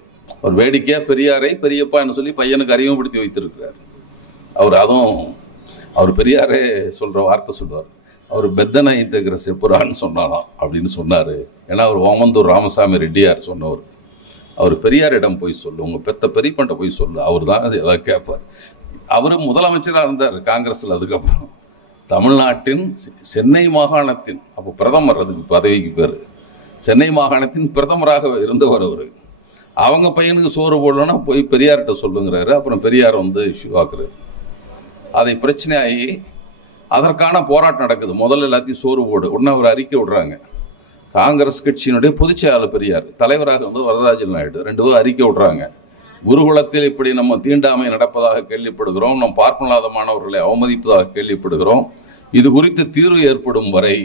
ஒரு வேடிக்கையாக பெரியாரை பெரியப்பா என்ன சொல்லி பையனுக்கு அறிமுகப்படுத்தி வைத்திருக்கிறார். அவர் பெரியாரே சொல்கிற வார்த்தை சொல்லுவார், அவர் பெத்தனை ஈத்துக்கிற செப்புறான்னு சொன்னாலாம் அப்படின்னு சொன்னார். ஏன்னா அவர் ஓமந்தூர் ராமசாமி ரெட்டியார் சொன்னவர். அவர் பெரியாரிடம் போய் சொல்லு, உங்கள் பெரியப்பன்ட்ட போய் சொல்லு, அவர் தான் எதாவது கேட்பார். அவர் முதலமைச்சராக இருந்தார் காங்கிரஸில். அதுக்கப்புறம் தமிழ்நாட்டின் சென்னை மாகாணத்தின், அப்போ பிரதமர், அதுக்கு பதவிக்கு பேர், சென்னை மாகாணத்தின் பிரதமராக இருந்தவர் அவர். அவங்க பையனுக்கு சோறு போடலன்னா போய் பெரியார்கிட்ட சொல்லுங்கிறாரு. அப்புறம் பெரியார் வந்து இஷ்யூ ஆக்குறாரு. அதை பிரச்சனையாகி அதற்கான போராட்டம் நடக்குது. முதல்ல எல்லாத்தையும் சோறு போடு. உடனே அவர் அறிக்கை விடுறாங்க. காங்கிரஸ் கட்சியினுடைய பொதுச் செயலாளர் பெரியார், தலைவராக வந்து வரதராஜன் நாயுடு, 2 பேரும் அறிக்கை விடுறாங்க. குருகுலத்தில் இப்படி நம்ம தீண்டாமை நடப்பதாக கேள்விப்படுகிறோம், நம் பார்ப்பனாத மாணவர்களை அவமதிப்பதாக கேள்விப்படுகிறோம். இது குறித்து தீர்வு ஏற்படும் வரை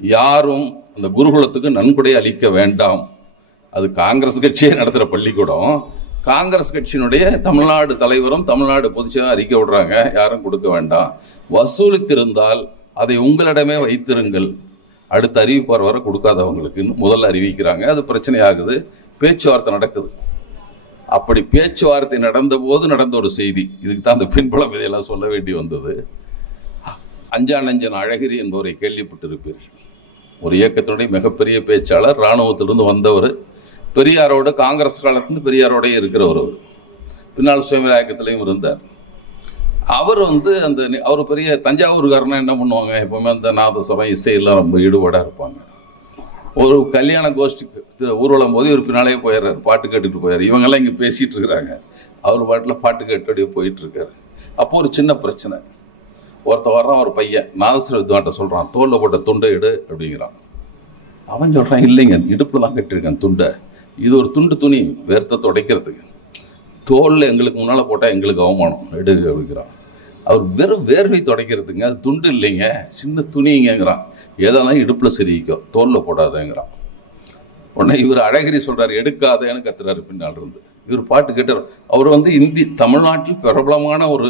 யாரும் அந்த குருகுலத்துக்கு நன்கொடை அளிக்க வேண்டாம். அது காங்கிரஸ் கட்சியே நடத்துகிற பள்ளிக்கூடம். காங்கிரஸ் கட்சியினுடைய தமிழ்நாடு தலைவரும் தமிழ்நாடு பொதுச்செயலாளரும் அறிக்கை விடுறாங்க, யாரும் கொடுக்க வேண்டாம். வசூலித்திருந்தால் அதை உங்களிடமே வைத்திருங்கள், அடுத்த அறிவிப்பார் வர கொடுக்காதவங்களுக்கு முதல்ல அறிவிக்கிறாங்க. அது பிரச்சனையாகுது, பேச்சுவார்த்தை நடக்குது. அப்படி பேச்சுவார்த்தை நடந்தபோது நடந்த ஒரு செய்தி, இதுக்கு தான் அந்த பின்புலம் இதையெல்லாம் சொல்ல வேண்டி வந்தது. அஞ்சானஞ்சன் அழகிரி என்பவரை கேள்விப்பட்டிருப்பீர்கள். ஒரு இயக்கத்தினுடைய மிகப்பெரிய பேச்சாளர், இராணுவத்திலிருந்து வந்தவர், பெரியாரோடு காங்கிரஸ் காலத்திலிருந்து பெரியாரோடய இருக்கிறவர். அவர் பின்னால் சுயமரியாதை இயக்கத்திலையும் இருந்தார். அவர் வந்து அவர் பெரிய தஞ்சாவூர்காரனா என்ன பண்ணுவாங்க, எப்பவுமே அந்த நாதசபை இசையெல்லாம் ரொம்ப ஈடுபாடாக இருப்பாங்க. ஒரு கல்யாண கோஷ்டிக்கு ஊர்வலம் போது இவர் பின்னாலே போயிடுறாரு, பாட்டு கேட்டுட்டு போயிடுறாரு. இவங்கெல்லாம் இங்கே பேசிகிட்டு இருக்கிறாங்க, அவர் பாட்டில் பாட்டு கேட்டு போயிட்டுருக்காரு. அப்போ ஒரு சின்ன பிரச்சனை. வர்றான் ஒரு பையன், நாதஸ்வர வித்வான்ட்ட சொல்கிறான், தோளில் போட்ட துண்டை எடு அப்படிங்கிறான். அவன் சொல்கிறான், இல்லைங்க இடுப்பில் தான் கட்டிருக்கேன் துண்டை, இது ஒரு துண்டு துணி வேர்த்தை துடைக்கிறதுக்கு, தோளில் எங்களுக்கு முன்னால் போட்டால் எங்களுக்கு அவமானம், எடு அப்படிங்கிறான். அவர் வெறும் வேர்வை துடைக்கிறதுங்க, அது துண்டு இல்லைங்க, சின்ன துணிங்கிறான். ஏதாலும் இடுப்பில் சரிக்கும், தோளில் போடாதேங்கிறான். உடனே இவர் அழகிரி சொல்கிறார், எடுக்காதேன்னு கத்துறாரு பின்னால் இருந்து. இவர் பாட்டு கேட்டார். அவர் வந்து தமிழ்நாட்டில் பிரபலமான ஒரு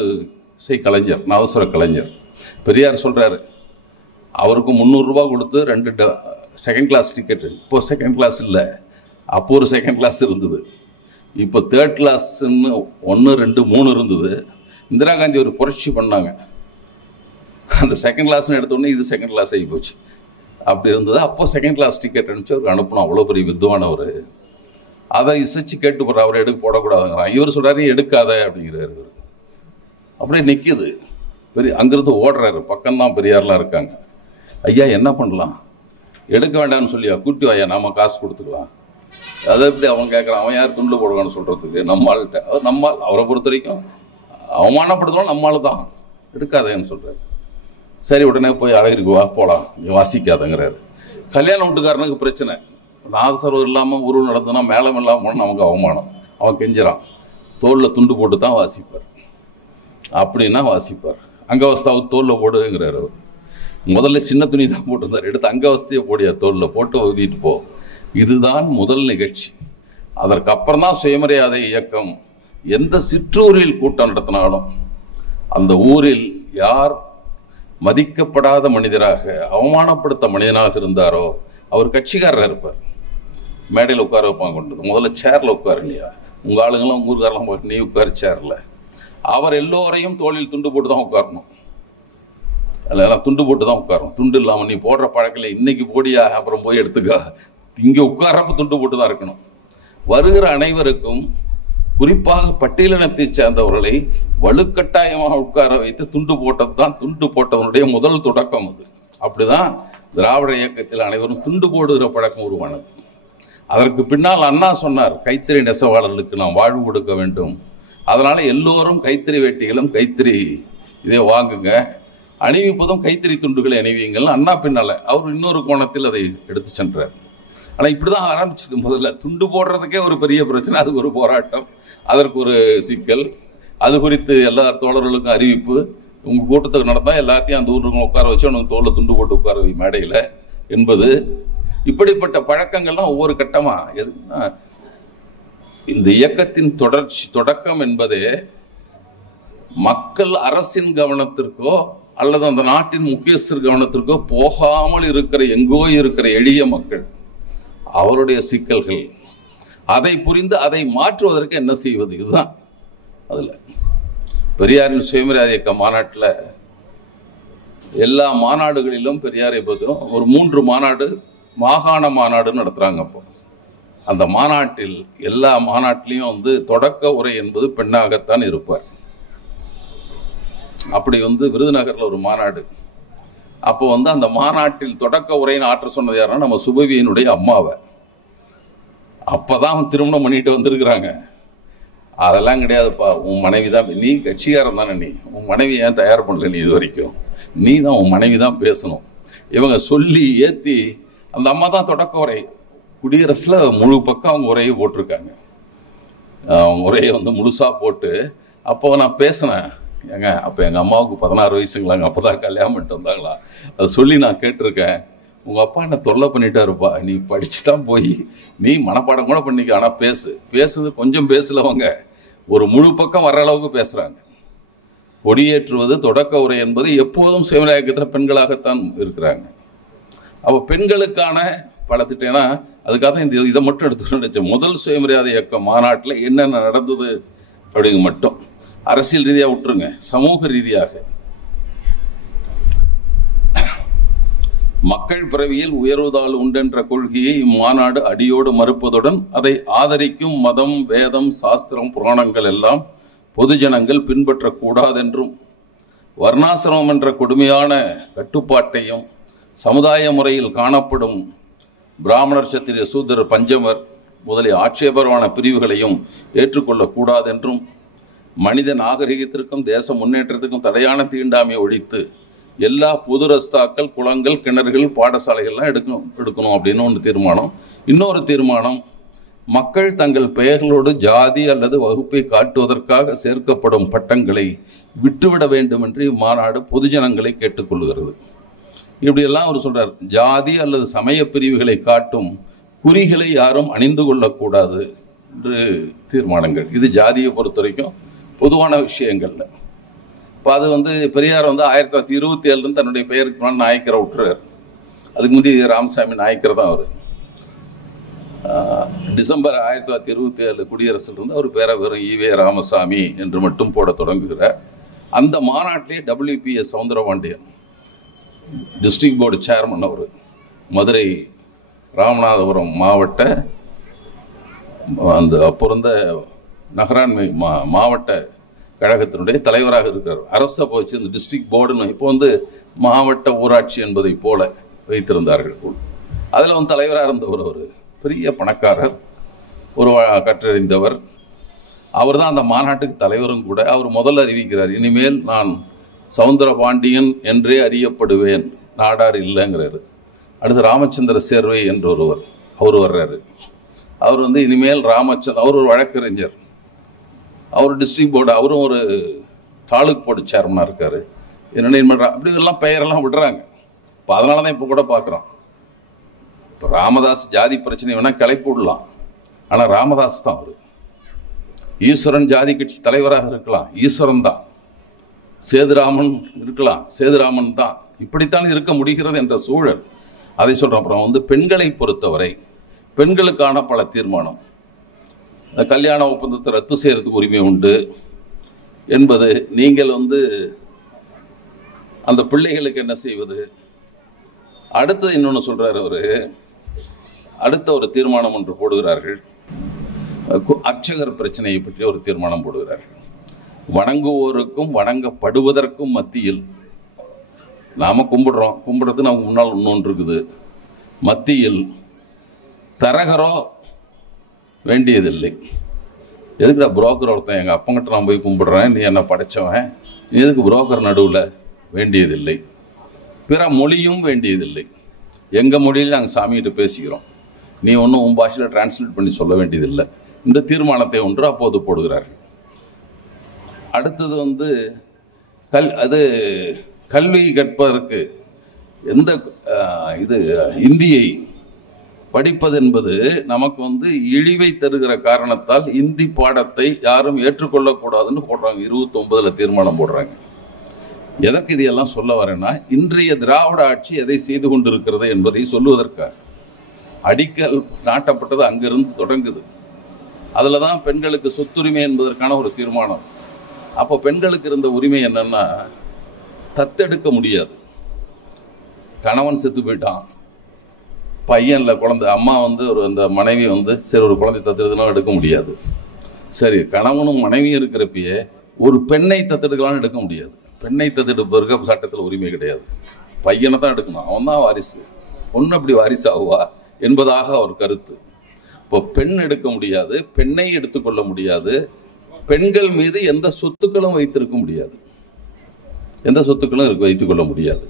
இசை கலைஞர், நாதஸ்வர கலைஞர். பெரியார் சொல்கிறாரு, அவருக்கு 300 ரூபா கொடுத்து 2 செகண்ட் கிளாஸ் டிக்கெட்டு. இப்போ செகண்ட் கிளாஸ் இல்லை, அப்போ ஒரு செகண்ட் கிளாஸ் இருந்தது. இப்போ தேர்ட் கிளாஸ்ன்னு 1, 2, 3 இருந்தது. இந்திரா காந்தி ஒரு புரட்சி பண்ணாங்க, அந்த செகண்ட் கிளாஸ்ன்னு எடுத்தோடனே இது செகண்ட் கிளாஸ் ஆகி போச்சு. அப்படி இருந்தது. அப்போ செகண்ட் கிளாஸ் டிக்கெட் அனுப்பிச்சு அவருக்கு அனுப்பணும். அவ்வளோ பெரிய வித்வானவர். அதை இசைச்சு கேட்டு போடுற, அவரை போடக்கூடாதுங்கிறான். இவர் சொல்கிறாரு, எடுக்காத அப்படிங்கிறாரு. இவர் அப்படியே நிற்கிது. அங்கிருந்து ஓடுறாரு. பக்கம்தான் பெரியார்லாம் இருக்காங்க. ஐயா என்ன பண்ணலாம், எடுக்க வேண்டாம்னு சொல்லியா, கூட்டி வாயா, நாம காசு கொடுத்துக்கலாம். அதை எப்படி அவன் கேட்குறான், அவன் யார் துண்டு போடுவான்னு சொல்கிறதுக்கு, நம்மள்கிட்ட அவரை பொறுத்த வரைக்கும் அவமானப்படுத்தணும் நம்மளால் தான், எடுக்காதேன்னு சொல்கிறாரு. சரி, உடனே போய் அழகிரிக்கு போகலாம், நீ வாசிக்காதங்கிறாரு. கல்யாண வீட்டுக்காரனுக்கு பிரச்சனை, நாதஸ்வரம் இல்லாமல் உருவம் நடந்ததுன்னா மேளம் இல்லாமல் போனால் நமக்கு அவமானம். அவன் கெஞ்சிறான், தோளில் துண்டு போட்டு தான் வாசிப்பார் அப்படின்னா வாசிப்பார். அங்கவஸ்தாவை தோளில் போடுங்கிறார். அவர் முதல்ல சின்ன துணி தான் போட்டிருந்தார், எடுத்து அங்கவஸ்தையை போடியா, தோளில் போட்டு ஊதிட்டு போ. இதுதான் முதல் நிகழ்ச்சி. அதற்கப்புறம் தான் சுயமரியாதை இயக்கம் எந்த சிற்றூரில் கூட்டம் நடத்தினாலும் அந்த ஊரில் யார் மதிக்கப்படாத மனிதராக, அவமானப்படுத்த மனிதனாக இருந்தாரோ அவர் கட்சிக்காரராக இருப்பார். மேடையில் உட்கார வைப்பாங்க, கொண்டு முதல்ல சேரில் உட்காரு, இல்லையா உங்கள் ஆளுங்கெல்லாம் உங்கள் ஊருக்காரெல்லாம் போட்டு நீ உட்காரு சேரில். அவர் எல்லோரையும் தோளில் துண்டு போட்டு தான் உட்காரணும், அதெல்லாம் துண்டு போட்டு தான் உட்காரணும். துண்டு இல்லாமல் நீ போடுற பழக்கில் இன்னைக்கு போடியா, அப்புறம் போய் எடுத்துக்கா, இங்கே உட்காரப்ப துண்டு போட்டு தான் இருக்கணும். வருகிற அனைவருக்கும், குறிப்பாக பட்டியலினத்தை சேர்ந்தவர்களை வலுக்கட்டாயமாக உட்கார வைத்து துண்டு போட்டது தான், துண்டு போட்டதனுடைய முதல் தொடக்கம் அது. அப்படிதான் திராவிட இயக்கத்தில் அனைவரும் துண்டு போடுகிற பழக்கம் உருவானது. அதற்கு பின்னால் அண்ணா சொன்னார், கைத்தறி நெசவாளர்களுக்கு நாம் வாழ்வு கொடுக்க வேண்டும், அதனால எல்லோரும் கைத்தறி வேட்டிகளும் கைத்தறி இதை வாங்குங்க, அணிவிப்பதும் கைத்தறி துண்டுகளை அணிவிங்கள். அண்ணா பின்னால் அவர் இன்னொரு கோணத்தில் அதை எடுத்து சென்றார். ஆனால் இப்படி தான் ஆரம்பிச்சது. முதல்ல துண்டு போடுறதுக்கே ஒரு பெரிய பிரச்சனை, அதுக்கு ஒரு போராட்டம், அதற்கு ஒரு சிக்கல். அது குறித்து எல்லா தோழர்களுக்கும் அறிவிப்பு, உங்கள் கூட்டத்துக்கு நடந்தால் எல்லாத்தையும் அந்த ஊருக்கு உட்கார வச்சு உனக்கு தோளில் துண்டு போட்டு உட்கார வை மேடையில் என்பது. இப்படிப்பட்ட பழக்கங்கள்லாம் ஒவ்வொரு கட்டமா எதுனா இந்த இயக்கத்தின் தொடக்கம் என்பதே மக்கள் அரசின் கவனத்திற்கோ அல்லது அந்த நாட்டின் முக்கியஸ்தர் கவனத்திற்கோ போகாமல் இருக்கிற எங்கோ இருக்கிற எளிய மக்கள், அவருடைய சிக்கல்கள், அதை புரிந்து அதை மாற்றுவதற்கு என்ன செய்வது, இதுதான். அதுல பெரியாரின் சுயமரியாதை இயக்க மாநாட்டில் எல்லா மாநாடுகளிலும் பெரியாரை பற்றியும் ஒரு 3 மாநாடு மாகாண மாநாடு நடத்துறாங்க. அப்போ அந்த மாநாட்டில் எல்லா மாநாட்டிலையும் வந்து தொடக்க உரை என்பது பெண்ணாகத்தான் இருப்பார். அப்படி வந்து விருதுநகர்ல ஒரு மாநாடு, அப்போ வந்து அந்த மாநாட்டில் தொடக்க உரைன்னு ஆற்ற சொன்னது யாருன்னா நம்ம சுபவியினுடைய அம்மாவை. அப்பதான் திருமணம் பண்ணிட்டு வந்திருக்கிறாங்க. அதெல்லாம் கிடையாதுப்பா, உன் மனைவி தான், நீ கட்சிக்காரன் தானே, நீ உன் மனைவி ஏன் தயார் பண்ணல, நீ இது வரைக்கும் நீ தான் உன் மனைவி தான் பேசணும். இவங்க சொல்லி ஏற்றி அந்த அம்மா தான் தொடக்க உரை, குடியரசுல முழு பக்கம் அவங்க உரையை போட்டிருக்காங்க. அவங்க உரையை வந்து முழுசா போட்டு அப்போ நான் பேசினேன். ஏங்க அப்போ எங்கள் அம்மாவுக்கு 16 வயசுங்களாங்க, அப்போ தான் கல்யாணம் பண்ணிட்டு வந்தாங்களா, அதை சொல்லி நான் கேட்டிருக்கேன். உங்கள் அப்பா என்ன தொல்லை பண்ணிட்டாருப்பா, நீ படிச்சு தான் போய் நீ மனப்பாடம் கூட பண்ணிக்க, ஆனால் பேசுறது கொஞ்சம் பேசலவங்க ஒரு முழு பக்கம் வர்ற அளவுக்கு பேசுகிறாங்க. கொடியேற்றுவது தொடக்க உரை என்பது எப்போதும் சுயமரியாதை இயக்கத்தில் பெண்களாகத்தான் இருக்கிறாங்க. அப்போ பெண்களுக்கான பல திட்டம்னா அதுக்காக இந்த இதை மட்டும் எடுத்து முதல் சுயமரியாதை இயக்க மாநாட்டில் என்னென்ன நடந்தது அப்படிங்க மட்டும் அரசியல் ரீதியாக விட்டுருங்க, சமூக ரீதியாக மக்கள் பிறவியில் உயர்வுதாள் உண்டென்ற கொள்கையை இம்மாநாடு அடியோடு மறுப்பதுடன் அதை ஆதரிக்கும் மதம், வேதம், சாஸ்திரம், புராணங்கள் எல்லாம் பொதுஜனங்கள் பின்பற்றக்கூடாதென்றும் வர்ணாசிரமம் என்ற கொடுமையான கட்டுப்பாட்டையும் சமுதாய முறையில் காணப்படும் பிராமணர், சத்திரிய, சூத்திரர், பஞ்சமர் முதலிய ஆட்சேபரமான பிரிவுகளையும் ஏற்றுக்கொள்ளக்கூடாதென்றும் மனித நாகரிகத்திற்கும் தேச முன்னேற்றத்திற்கும் தடையான தீண்டாமை ஒழித்து எல்லா பொது ரஸ்தாக்கள், குளங்கள், கிணறுகள், பாடசாலைகள்லாம் எடுக்கணும் அப்படின்னு ஒன்று தீர்மானம். இன்னொரு தீர்மானம், மக்கள் தங்கள் பெயர்களோடு ஜாதி அல்லது வகுப்பை காட்டுவதற்காக சேர்க்கப்படும் பட்டங்களை விட்டுவிட வேண்டும் என்று இம்மாநாடு பொதுஜனங்களை கேட்டுக்கொள்கிறது. இப்படியெல்லாம் அவர் சொல்றார். ஜாதி அல்லது சமய பிரிவுகளை காட்டும் குறிகளை யாரும் அணிந்து கொள்ளக்கூடாது என்று தீர்மானங்கள். இது ஜாதியை பொறுத்த வரைக்கும் பொதுவான விஷயங்கள்ல. இப்போ அது வந்து பெரியார் வந்து 1927 தன்னுடைய பெயருக்கு நாயக்கரை விட்டுறார். அதுக்கு முந்தைய ராமசாமி நாயக்கர் தான் அவர். டிசம்பர் 1927 குடியரசில் இருந்து அவர் பேரை வெறும் ஈவே ராமசாமி என்று மட்டும் போட தொடங்குகிறார். அந்த மாநாட்டிலே WPS Soundarapandian district board chairman, அவர் மதுரை ராமநாதபுரம் மாவட்ட அந்த பிறந்த நகராண்மை மாவட்ட கழகத்தினுடைய தலைவராக இருக்கிறார். அரசை போச்சு இந்த டிஸ்ட்ரிக்ட் போர்டுன்னு இப்போ வந்து மாவட்ட ஊராட்சி என்பதை போல வைத்திருந்தார்கள். அதில் வந்து தலைவராக இருந்தவர் ஒரு பெரிய பணக்காரர், ஒரு கற்றறிந்தவர். அவர் தான் அந்த மாநாட்டுக்கு தலைவரும் கூட. அவர் முதல்ல அறிவிக்கிறார், இனிமேல் நான் சவுந்தரபாண்டியன் என்றே அறியப்படுவேன், நாடார் இல்லைங்கிறாரு. அடுத்து ராமச்சந்திர சேர்வை என்ற ஒருவர், அவர் வர்றாரு. அவர் வந்து இனிமேல் அவர் ஒரு வழக்கறிஞர், அவர் டிஸ்ட்ரிக்ட் போர்டு, அவரும் ஒரு தாலுக் போர்டு சேர்மனாக இருக்கார். என்ன அப்படி எல்லாம் பெயரெல்லாம் விடுறாங்க. இப்போ அதனால தான் இப்போ கூட பார்க்குறோம். இப்போ ராமதாஸ் ஜாதி பிரச்சனை வேணால் கிளப்பி விடலாம், ஆனால் ராமதாஸ் தான் அவர். ஈஸ்வரன் ஜாதி கட்சி தலைவராக இருக்கலாம், ஈஸ்வரன் தான். சேதுராமன் இருக்கலாம், சேதுராமன் தான். இப்படித்தான் இருக்க முடிகிறது என்ற சூழல், அதை சொல்கிறோம். அப்புறம் வந்து பெண்களை பொறுத்தவரை பெண்களுக்கான பல தீர்மானம், கல்யாண ஒப்பந்தத்தை ரத்து செய்யறதுக்கு உரிமை உண்டு என்பது, நீங்கள் வந்து அந்த பிள்ளைகளுக்கு என்ன செய்வது. அடுத்தது இன்னொன்று சொல்றாரு அவரு, அடுத்த ஒரு தீர்மானம் ஒன்று போடுகிறார்கள், அர்ச்சகர் பிரச்சனையை பற்றி ஒரு தீர்மானம் போடுகிறார்கள். வணங்குவோருக்கும் வணங்கப்படுவதற்கும் மத்தியில், நாம கும்பிடுறது நமக்கு முன்னால் இன்னொன்று இருக்குது, மத்தியில் தரகரோ வேண்டியதில்லை. எதுக்குடா புரோக்கர் ஒருத்தன் எங்கள் அப்பங்கிட்ட நான் போய் கும்பிடுறேன், நீ என்ன படைச்சவன், நீ எதுக்கு புரோக்கர் நடுவில் வேண்டியதில்லை. பிற மொழியும் வேண்டியதில்லை. எங்கள் மொழியில் நாங்கள் சாமிகிட்ட பேசிக்கிறோம், நீ ஒன்றும் உன் பாஷையில் டிரான்ஸ்லேட் பண்ணி சொல்ல வேண்டியதில்லை. இந்த தீர்மானத்தை ஒன்று அப்போது போடுகிறார்கள். அடுத்தது வந்து கல்வி கற்பதற்கு எந்த இந்தியை படிப்பது என்பது நமக்கு இழிவை தருகிற காரணத்தால் இந்தி பாடத்தை யாரும் ஏற்றுக்கொள்ளக்கூடாதுன்னு போடுறாங்க. 29ல் தீர்மானம் போடுறாங்க. எதற்கு இதையெல்லாம் சொல்ல வரேன்னா, இன்றைய திராவிட ஆட்சி எதை செய்து கொண்டிருக்கிறது என்பதை சொல்லுவதற்காக. அடிக்கல் நாட்டப்பட்டது அங்கிருந்து தொடங்குது. அதில் தான் பெண்களுக்கு சொத்துரிமை என்பதற்கான ஒரு தீர்மானம். அப்போ பெண்களுக்கு இருந்த உரிமை என்னன்னா, தத்தெடுக்க முடியாது. கணவன் செத்து போயிட்டான், பையன்ல குழந்தை, அம்மா அந்த மனைவி சரி ஒரு குழந்தை தத்தெடுக்கலாம் எடுக்க முடியாது. சரி, கணவனும் மனைவியும் இருக்கிறப்பயே ஒரு பெண்ணை தத்தெடுக்கலாம்னு எடுக்க முடியாது. பெண்ணை தத்தெடுப்பதற்கு சட்டத்தில் உரிமை கிடையாது. பையனை தான் எடுக்கணும், அவன் தான் வாரிசு. பொண்ணு அப்படி வாரிசு ஆகுவா என்பதாக அவர் கருத்து. இப்போ பெண் எடுக்க முடியாது, பெண்ணை எடுத்துக்கொள்ள முடியாது, பெண்கள் மீது எந்த சொத்துக்களும் வைத்திருக்க முடியாது, எந்த சொத்துக்களும் வைத்துக் கொள்ள முடியாது.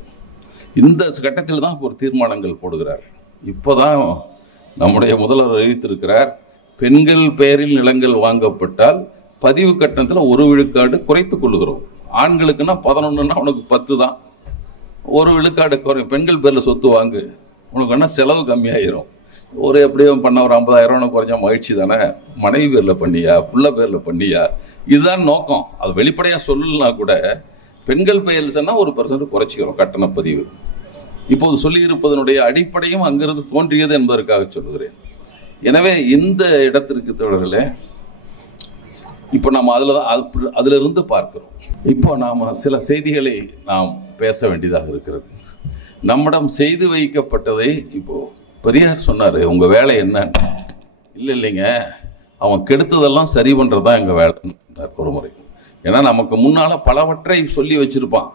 இந்த கட்டத்தில் தான் ஒரு தீர்மானங்கள் போடுகிறார். இப்போதான் நம்முடைய முதல்வர் அறிவித்திருக்கிறார், பெண்கள் பெயரில் நிலங்கள் வாங்கப்பட்டால் பதிவு கட்டணத்தில் 1 விழுக்காடு குறைத்துக் கொள்ளுகிறோம். ஆண்களுக்குன்னா 11ன்னா உனக்கு 10 தான், 1 விழுக்காடு குறையும். பெண்கள் பேரில் சொத்து வாங்கு, உனக்கு என்ன செலவு கம்மியாயிரும். ஒரு எப்படியும் பண்ண ஒரு 50,000 குறைஞ்சா மகிழ்ச்சி தானே. மனைவி பேரில் பண்ணியா, புள்ள பேரில் பண்ணியா, இதுதான் நோக்கம். அது வெளிப்படையாக சொல்லலனா கூட பெண்கள் பெயரில் சொன்னால் 1% குறைச்சிக்கிறோம் கட்டண பதிவு. இப்போது சொல்லியிருப்பதனுடைய அடிப்படையும் அங்கிருந்து தோன்றியது என்பதற்காக சொல்லுகிறேன். எனவே இந்த இடத்திற்கு தொடர்களே இப்போ நாம் அதிலிருந்து பார்க்கிறோம். இப்போ நாம் சில செய்திகளை நாம் பேச வேண்டியதாக இருக்கிறது. நம்மிடம் செய்து வைக்கப்பட்டதை இப்போ பெரியார் சொன்னார், உங்கள் வேலை என்ன? இல்லைங்க, அவன் கெடுத்ததெல்லாம் சரி பண்ணுறது தான் எங்கள் வேலை ஒரு முறை. ஏன்னா நமக்கு முன்னால் பலவற்றை சொல்லி வச்சுருப்பான்.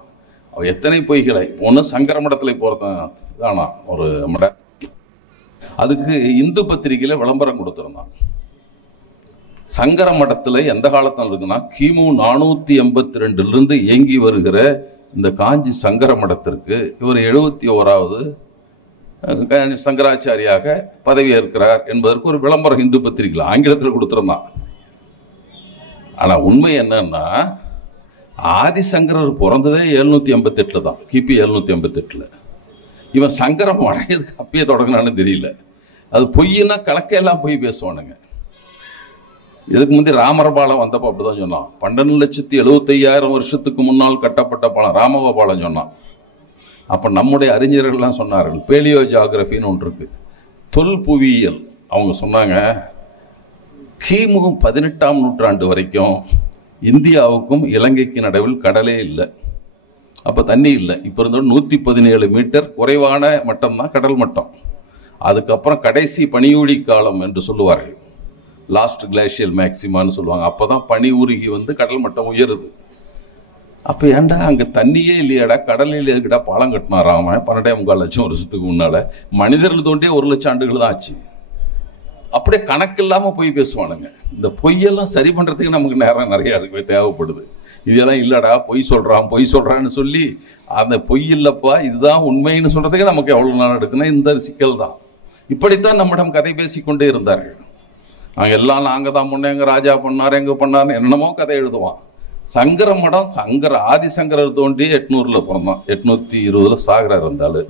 அவன் எத்தனை பொய்களை, ஒன்று சங்கர மடத்தில் போகிறதான் தானா ஒரு மட, அதுக்கு இந்து பத்திரிகையில் விளம்பரம் கொடுத்துருந்தான். சங்கர மடத்தில் எந்த காலத்தில் இருக்குன்னா, கிமு 482 இயங்கி வருகிற இந்த காஞ்சி சங்கர மடத்திற்கு இவர் 71வது சங்கராச்சாரியாக பதவி ஏற்கிறார் என்பதற்கு ஒரு விளம்பரம் இந்து பத்திரிகையில் ஆங்கிலத்தில் கொடுத்துருந்தான். ஆனால் உண்மை என்னன்னா, ஆதிசங்கரர் பிறந்ததே 788 தான், கிபி 788. இவன் சங்கரம் அடையதுக்கு அப்பயே தொடங்கினான்னு தெரியல. அது பொய்னா கலக்கையெல்லாம் போய் பேசுவானுங்க. இதுக்கு முந்தைய ராமர் பாலம் வந்தப்போ அப்படிதான் சொன்னான். 12,75,000 வருஷத்துக்கு முன்னால் கட்டப்பட்ட பாலம் ராமவ பாலம் சொன்னான். அப்போ நம்முடைய அறிஞர்கள்லாம் சொன்னார்கள், பேலியோ ஜியாகிரபின்னு ஒன்று இருக்கு, தொல் புவியியல். அவங்க சொன்னாங்க, கிமு 18ஆம் நூற்றாண்டு வரைக்கும் இந்தியாவுக்கும் இலங்கைக்கு நடுவில் கடலே இல்லை, அப்போ தண்ணி இல்லை. இப்போ இருந்தோட 117 மீட்டர் குறைவான மட்டம் தான் கடல் மட்டம். அதுக்கப்புறம் கடைசி பனியூழி காலம் என்று சொல்லுவார்கள், லாஸ்ட் கிளேஷியல் மேக்சிமான்னு சொல்லுவாங்க. அப்போ தான் பனி உருகி கடல் மட்டம் உயருது. அப்போ ஏன்டா அங்கே தண்ணியே இல்லையாடா, கடலில் எதுக்கிட்டா பாலம் கட்டினாராம 12.25 லட்சம் வருஷத்துக்கு முன்னால்? மனிதர்கள் தோண்டியே 1 லட்சம் ஆண்டுகள் தான் ஆச்சு. அப்படியே கணக்கு இல்லாமல் பொய் பேசுவானுங்க. இந்த பொய்யெல்லாம் சரி பண்ணுறதுக்கு நமக்கு நேரம் நிறையா இருக்கு, தேவைப்படுது. இதெல்லாம் இல்லைடா பொய் சொல்கிறான்னு சொல்லி அந்த பொய் இல்லைப்பா இதுதான் உண்மைன்னு சொல்கிறதுக்கு நமக்கு எவ்வளோ நாள் எடுக்குன்னா இந்த சிக்கல் தான். இப்படித்தான் நம்மிடம் கதை பேசிக்கொண்டே இருந்தார்கள். நாங்கள் தான் முன்னே எங்கள் ராஜா பண்ணார், எங்கே பண்ணார்னு என்னென்னமோ கதை எழுதுவான். சங்கர மடம் ஆதிசங்கரர் தோண்டி 800ல் பிறந்தான், 820ல் சாகரார் இருந்தாள்.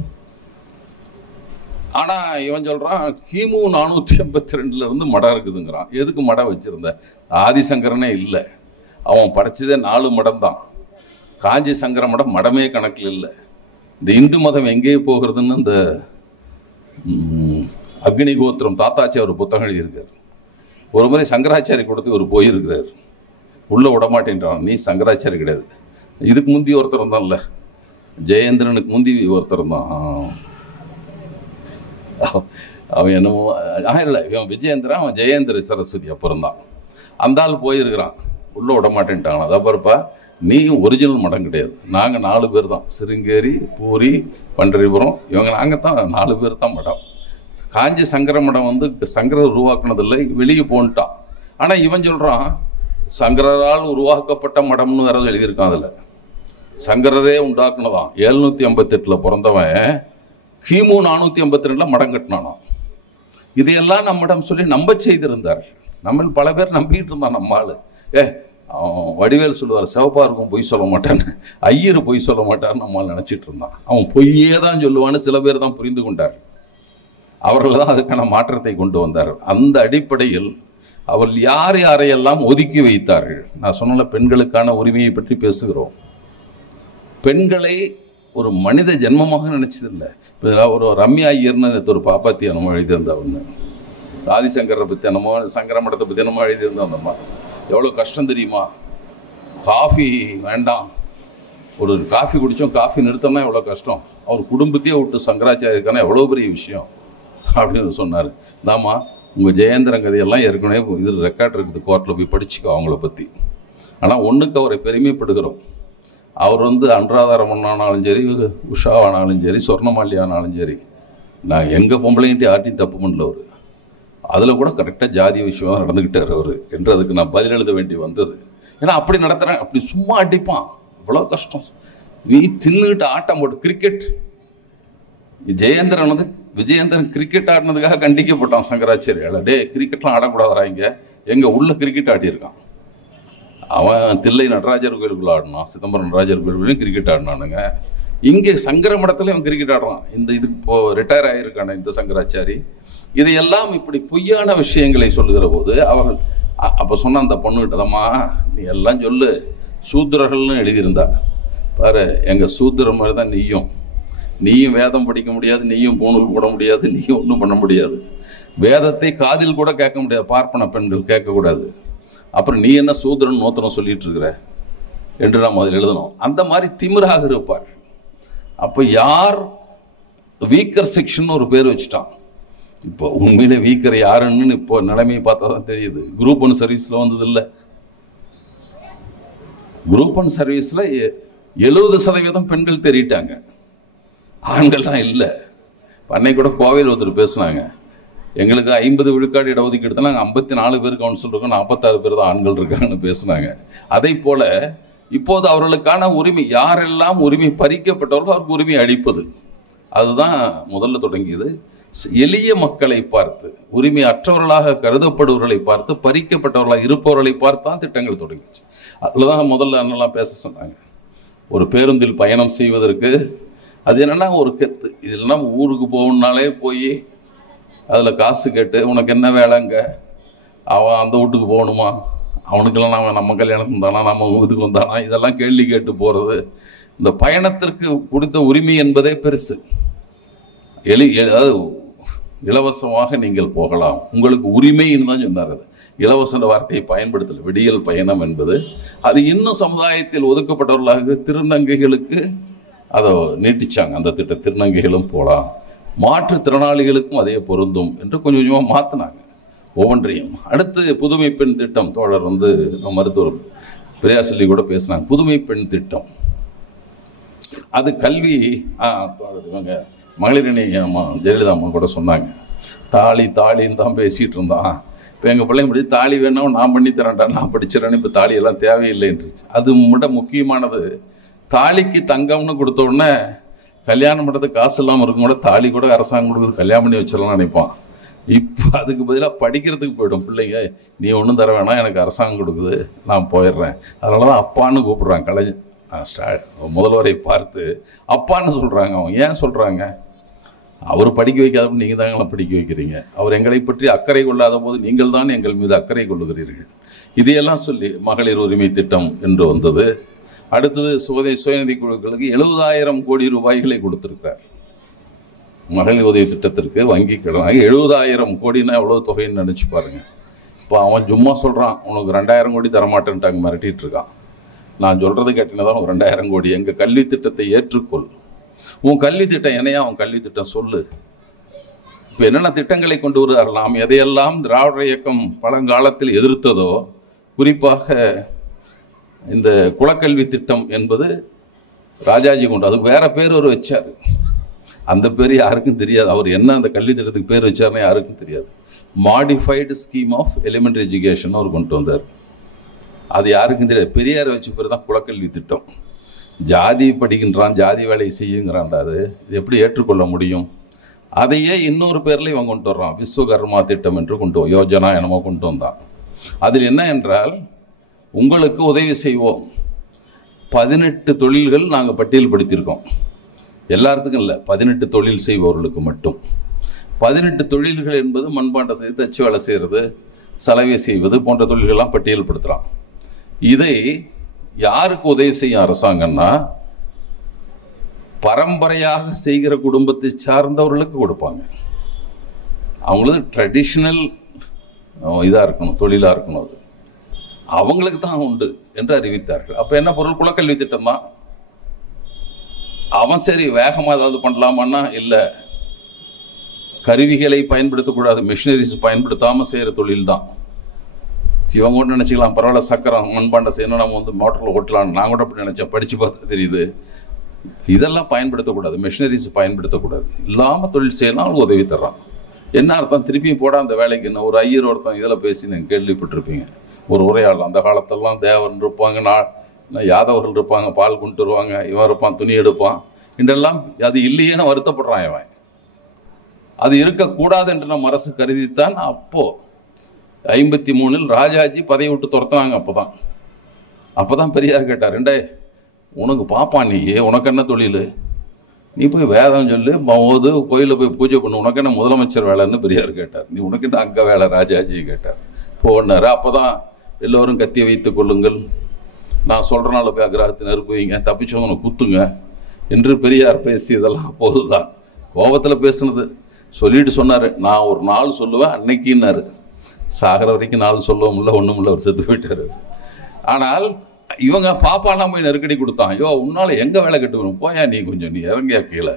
ஆனால் இவன் சொல்கிறான் கிமு 482 மடம் இருக்குதுங்கிறான். எதுக்கு மடம் வச்சுருந்த? ஆதிசங்கரனே இல்லை, அவன் படைச்சதே 4 மடம் தான். காஞ்சி சங்கர மடம் மடமே கணக்கில் இல்லை. இந்த இந்து மதம் எங்கேயே போகிறதுன்னு இந்த அக்னி கோத்திரம் தாத்தாச்சி அவர் புத்தகம் எழுதியிருக்கார். ஒரு முறை சங்கராச்சாரி கொடுத்து ஒரு போயிருக்கிறார், உள்ளே விடமாட்டேன்றான். நீ சங்கராச்சாரி கிடையாது. இதுக்கு முந்தி ஒருத்தர் தான்ல, ஜெயேந்திரனுக்கு முந்தி ஒருத்தர் தான். அவன் என்னமோ இல்லை, இவன் விஜயேந்திரன், அவன் ஜெயேந்திர சரஸ்வதி அப்புறம் தான். அந்த ஆள் போயிருக்கிறான், உள்ளே விடமாட்டேன்ட்டாங்க. அதப்பறப்பா நீயும் ஒரிஜினல் மடம் கிடையாது, நாங்கள் 4 பேர் தான், சிருங்கேரி, பூரி, பண்டரிபுரம், இவங்க நாங்கள் தான் 4 பேர் தான் மடம். காஞ்சி சங்கர மடம் சங்கரர் உருவாக்குனதில்லை, வெளியே போன்ட்டான். ஆனால் இவன் சொல்கிறான் சங்கரால் உருவாக்கப்பட்ட மடம்னு வேற எழுதியிருக்கான். அதில் சங்கரரே உண்டாக்குனதான். 758 பிறந்தவன் கிமு 482 மடம் கட்டினானான். இதையெல்லாம் நம்மிடம் சொல்லி நம்ப செய்திருந்தார். நம்ம பல பேர் நம்பிக்கிட்டு இருந்தான். நம்ம ஆள் வடிவேல் சொல்லுவார், சிவப்பா இருக்கும் பொய் சொல்ல மாட்டான்னு, ஐயர் பொய் சொல்ல மாட்டார்னு நம்மால் நினச்சிட்டு இருந்தான். அவன் பொய்யே தான் சொல்லுவான்னு சில பேர் தான் புரிந்து கொண்டார். அவர்கள் தான் அதுக்கான மாற்றத்தை கொண்டு வந்தார்கள். அந்த அடிப்படையில் அவர் யார் யாரையெல்லாம் ஒதுக்கி வைத்தார்கள். நான் சொன்ன பெண்களுக்கான உரிமையை பற்றி பேசுகிறோம். பெண்களை ஒரு மனித ஜென்மமாக நினைச்சதில்லை. இப்போ ஒரு ரம்யா ஐயர்னு ஒரு பாப்பாத்தி என்னமோ எழுதியிருந்தா ஒன்று, ஆதிசங்கரை பற்றி என்னமோ சங்கர மடத்தை பற்றி என்னமோ எழுதியிருந்தா அந்தம்மா. எவ்வளோ கஷ்டம் தெரியுமா? காஃபி வேண்டாம், ஒரு காஃபி குடித்தோம், காஃபி நிறுத்தம்னா எவ்வளோ கஷ்டம், அவர் குடும்பத்தையே விட்டு சங்கராச்சாரியிருக்கானா எவ்வளோ பெரிய விஷயம் அப்படின்னு சொன்னார். நாமா உங்கள் ஜெயேந்திரன் கதையெல்லாம் ஏற்கனவே இது ரெக்கார்ட் இருக்குது, கோர்ட்டில் போய் படிச்சுக்கோ அவங்கள பற்றி. ஆனால் ஒன்றுக்கு அவரை பெருமைப்படுகிறோம். அவர் அனுராதாரமன்னாலும் சரி, உஷாவானாலும் சரி, சொர்ணமாலியானாலும் சரி, நான் எங்கள் பொம்பளைங்கிட்ட யார்ட்டையும் தப்பு பண்ணல. அவர் அதில் கூட கரெக்டாக ஜாதி விஷயம் தான் நடந்துக்கிட்டார் அவர் என்று அதுக்கு நான் பதில் எழுத வேண்டி வந்தது. ஏன்னா அப்படி நடத்துகிறேன், அப்படி சும்மா அடிப்பான், இவ்வளோ கஷ்டம். நீ தின்னுக்கிட்டு ஆட்டம் போட்டு கிரிக்கெட், ஜெயேந்திரன் விஜயேந்திரன் கிரிக்கெட் ஆடினதுக்காக கண்டிக்கப்பட்டான் சங்கராச்சாரியால். டே கிரிக்கெட்லாம் ஆடக்கூடாதா, எங்கள் உள்ள கிரிக்கெட் ஆடியிருக்கான். அவன் தில்லை நடராஜர் கோயிலுக்குள்ள ஆடினான், சிதம்பரம் நடராஜர் கோயிலுக்குள்ளேயும் கிரிக்கெட் ஆடினானுங்க. இங்கே சங்கர மடத்துலையும் அவன் கிரிக்கெட் ஆடுறான். இதுக்கு இப்போ ரிட்டையர் ஆகியிருக்கான இந்த சங்கராச்சாரி. இதையெல்லாம் இப்படி பொய்யான விஷயங்களை சொல்லுகிற போது அவர்கள் அப்போ சொன்ன அந்த பொண்ணுகிட்டதம்மா, நீ எல்லாம் சொல்லு, சூத்திரர்கள்னு எழுதியிருந்தா பாரு, எங்கள் சூத்திர மாதிரி தான் நீயும் வேதம் படிக்க முடியாது, நீயும் பூணூல் போட முடியாது, நீயும் ஒன்றும் பண்ண முடியாது, வேதத்தை காதில் கூட கேட்க முடியாது, பார்ப்பன பெண்கள் கேட்கக்கூடாது, அப்புறம் நீ என்ன சூத்திரன் நோத்திரம் சொல்லிட்டு இருக்கிற என்று நாம் அதில் எழுதணும். அந்த மாதிரி திமிராக இருப்பார். அப்போ யார் வீக்கர் செக்ஷன் ஒரு பேர் வச்சுட்டான். இப்போ உண்மையிலே வீக்கர் யாருன்னு இப்போ நிலைமையை பார்த்தா தான் தெரியுது. குரூப் 1 சர்வீஸில் வந்தது இல்லை. குரூப் 1 சர்வீஸில் 70% பெண்கள் தெரியிட்டாங்க, ஆண்கள்லாம் இல்லை. அன்னை கூட கோவையில் ஒருத்தர் பேசுனாங்க, எங்களுக்கு 50 விழுக்காடு இடஒதுக்கீடு எடுத்தால் நாங்கள் 54 பேர் கவுன்சில் இருக்கோம், 46 பேர் தான் ஆண்கள் இருக்காங்கன்னு பேசுனாங்க. அதே போல் இப்போது அவர்களுக்கான உரிமை, யாரெல்லாம் உரிமை பறிக்கப்பட்டவர்களோ அவருக்கு உரிமை அளிப்பது, அதுதான் முதல்ல தொடங்கியது. எளிய மக்களை பார்த்து, உரிமை அற்றவர்களாக கருதப்படுவர்களை பார்த்து, பறிக்கப்பட்டவர்களாக இருப்பவர்களை பார்த்து தான் திட்டங்கள் தொடங்கிச்சு. அதில் தான் முதல்ல என்னெல்லாம் பேச சொன்னாங்க. ஒரு பேருந்தில் பயணம் செய்வதற்கு அது என்னென்னா ஒரு கெத்து. இதெல்லா ஊருக்கு போகணுன்னாலே போய் அதில் காசு கேட்டு உனக்கு என்ன வேலைங்க, அவன் அந்த வீட்டுக்கு போகணுமா, அவனுக்கெல்லாம் நம்ம கல்யாணத்துக்கு வந்தானா, நம்ம இதுக்கு வந்தானா, இதெல்லாம் கேள்வி கேட்டு போகிறது. இந்த பயணத்திற்கு கொடுத்த உரிமை என்பதே பெருசு. அதாவது இலவசமாக நீங்கள் போகலாம், உங்களுக்கு உரிமைன்னு தான் சொன்னார். அது இலவச வார்த்தையை பயன்படுத்தலை. விடியல் பயணம் என்பது அது இன்னும் சமுதாயத்தில் ஒதுக்கப்பட்டவர்களாக திருநங்கைகளுக்கு அதை நீட்டிச்சாங்க. அந்த திட்ட திருநங்கைகளும் போகலாம், மாற்றுத்திறனாளிகளுக்கும் அதே பொருந்தும் என்று கொஞ்சம் கொஞ்சமாக மாற்றினாங்க ஒவ்வொன்றையும். அடுத்து புதுமை பெண் திட்டம், தோழர் மருத்துவர் பிரியாசல்லி கூட பேசினாங்க. புதுமை பெண் திட்டம் அது கல்வி, இவங்க மகளிரணி அம்மா ஜெயலலிதா அம்மா கூட சொன்னாங்க, தாலின்னு தான் பேசிகிட்டு இருந்தான், இப்போ எங்கள் பிள்ளைங்க படி தாலி வேணும் நான் பண்ணி தரேன்டா, நான் படிச்சிடறேன்னு, இப்போ தாலியெல்லாம் தேவையில்லைன்றுச்சு. அது விட முக்கியமானது, தாலிக்கு தங்கம்னு கொடுத்த உடனே கல்யாணம் பண்ணுறது காசு இல்லாமல் இருக்கும் கூட தாலி கூட அரசாங்கம் கொடுக்குறது, கல்யாணம் பண்ணி வச்சிடலாம் நினைப்பான். இப்போ அதுக்கு பதிலாக படிக்கிறதுக்கு போய்டும் பிள்ளைங்க. நீ ஒன்றும் தர வேணாம், எனக்கு அரசாங்கம் கொடுக்குது, நான் போயிடுறேன். அதனால தான் அப்பான்னு கூப்பிட்றாங்க. முதல்வரை பார்த்து அப்பான்னு சொல்கிறாங்க. அவங்க ஏன் சொல்கிறாங்க? அவர் படிக்க வைக்காத நீங்கள் தாங்களா படிக்க வைக்கிறீங்க, அவர் எங்களை பற்றி அக்கறை கொள்ளாத போது நீங்கள் தான் எங்கள் மீது அக்கறை கொள்ளுகிறீர்கள். இதையெல்லாம் சொல்லி மகளிர் உரிமை திட்டம் என்று வந்தது. அடுத்தது சுயநிதி குழுக்களுக்கு 70,000 கோடி ரூபாய்களை கொடுத்திருக்கிறார். மகளிர் உதவி திட்டத்திற்கு வங்கி கடன் 70,000 கோடினா எவ்வளோ தொகைன்னு நினச்சி பாருங்கள். இப்போ அவன் சும்மா சொல்கிறான், உனக்கு 2,000 கோடி தரமாட்டேன்ட்டாங்க, மிரட்டிகிட்டு இருக்கான். நான் சொல்கிறது கேட்டினதான் ஒரு 2,000 கோடி. எங்கள் கல்வி திட்டத்தை ஏற்றுக்கொள், உன் கல்வி திட்டம் என்னையா உன் கல்வி திட்டம் சொல்லு. இப்போ என்னென்ன திட்டங்களை கொண்டு வரலாம், எதையெல்லாம் திராவிட இயக்கம் பழங்காலத்தில் எதிர்த்ததோ, குறிப்பாக இந்த குலக்கல்வி திட்டம் என்பது ராஜாஜி கொண்டு, அதுக்கு வேற பேர் ஒரு வச்சார். அந்த பேர் யாருக்கும் தெரியாது. அவர் என்ன அந்த கல்வி திட்டத்துக்கு பேர் வச்சார்னு யாருக்கும் தெரியாது. Modified scheme of elementary education அவர் கொண்டு வந்தார். அது யாருக்கும் தெரியாது. பெரியார் வச்ச பேர் தான் குலக்கல்வி திட்டம். ஜாதி படிக்கின்றான், ஜாதி வேலையை செய்யுங்கிறான். அது எப்படி ஏற்றுக்கொள்ள முடியும்? அதையே இன்னொரு பேரில் இவன் கொண்டு வர்றான், விஸ்வகர்மா திட்டம் என்று கொண்டு யோஜனா என்னமோ கொண்டு வந்தான். அதில் என்ன என்றால், உங்களுக்கு உதவி செய்வோம், 18 தொழில்கள் நாங்கள் பட்டியல்படுத்தியிருக்கோம். எல்லாத்துக்கும் இல்லை, 18 தொழில் செய்பவர்களுக்கு மட்டும். 18 தொழில்கள் என்பது மண்பாண்ட செய்து தச்சு வேலை செய்கிறது, சலவை செய்வது போன்ற தொழில்கள்லாம் பட்டியல்படுத்துகிறான். இதை யாருக்கு உதவி செய்யும் அரசாங்கம்னா, பரம்பரையாக செய்கிற குடும்பத்தை சார்ந்தவர்களுக்கு கொடுப்பாங்க. அவங்களுக்கு ட்ரெடிஷ்னல் இதாக இருக்கணும், தொழிலாக இருக்கணும், அது அவங்களுக்கு தான் உண்டு என்று அறிவித்தார்கள். அப்போ என்ன பொருள்? குலக்கல்வி திட்டம் தான். அவன் சரி வேகமாக ஏதாவது பண்ணலாமான்னா இல்லை, கருவிகளை பயன்படுத்தக்கூடாது, மிஷினரிஸ் பயன்படுத்தாமல் செய்கிற தொழில் தான். இவங்க கூட நினச்சிக்கலாம் பரவாயில்ல, சக்கரம் மண்பாண்டம் செய்யணும், நம்ம வந்து மோட்டரில் ஓட்டலான்னு. நான் கூட அப்படி நினச்சேன், படித்து பார்த்து தெரியுது. இதெல்லாம் பயன்படுத்தக்கூடாது, மிஷினரிஸ் பயன்படுத்தக்கூடாது, இல்லாமல் தொழில் செய்யலாம், அவங்களுக்கு உதவி தர்றான். என்ன அர்த்தம்? திருப்பியும் போட அந்த வேலைக்கு என்ன ஒரு ஐயர் ஒருத்தன் இதில் பேசி நீங்கள் கேள்விப்பட்டிருப்பீங்க, ஒரு உரையாடல். அந்த காலத்தெல்லாம் தேவன் இருப்பாங்க, யாதவர்கள் இருப்பாங்க, பால் கொண்டு வருவாங்க, இவன் இருப்பான், துணி எடுப்பான். இன்றெல்லாம் அது இல்லையேன்னு வருத்தப்படுறான் இவன். அது இருக்கக்கூடாது என்று நம்ம அரசு கருதித்தான் அப்போது 53 ராஜாஜி பதவி விட்டு துரத்துனாங்க. அப்போ தான் பெரியார் கேட்டார், ரெண்டே உனக்கு பாப்பா, நீ உனக்கு என்ன தொழில்? நீ போய் வேதம் சொல்லு, போது கோயிலில் போய் பூஜை பண்ணு, உனக்கு என்ன முதலமைச்சர் வேலைன்னு பெரியார் கேட்டார். நீ உனக்கு என்ன அங்கே வேலை? ராஜாஜி கேட்டார். போனார். அப்போ தான் எல்லோரும் கத்தியை வைத்து கொள்ளுங்கள், நான் சொல்கிறனால போய் அக்கிரகத்தை நெருப்புவீங்க, தப்பிச்சவங்க குத்துங்க என்று பெரியார் பேசியதெல்லாம் அப்போது தான். கோபத்தில் பேசுனது சொல்லிட்டு சொன்னார், நான் ஒரு நாள் சொல்லுவேன் அன்னைக்குன்னாரு. சாகிற வரைக்கும் நாள் சொல்லவும் இல்லை, ஒன்றும் இல்லை, அவர் செத்து போயிட்டார். ஆனால் இவங்க பாப்பாலாம் போய் நெருக்கடி கொடுத்தான். ஐயோ உன்னால எங்கே வேலை கட்டுவேன், போயா நீ கொஞ்சம், நீ இறங்கியா கீழே.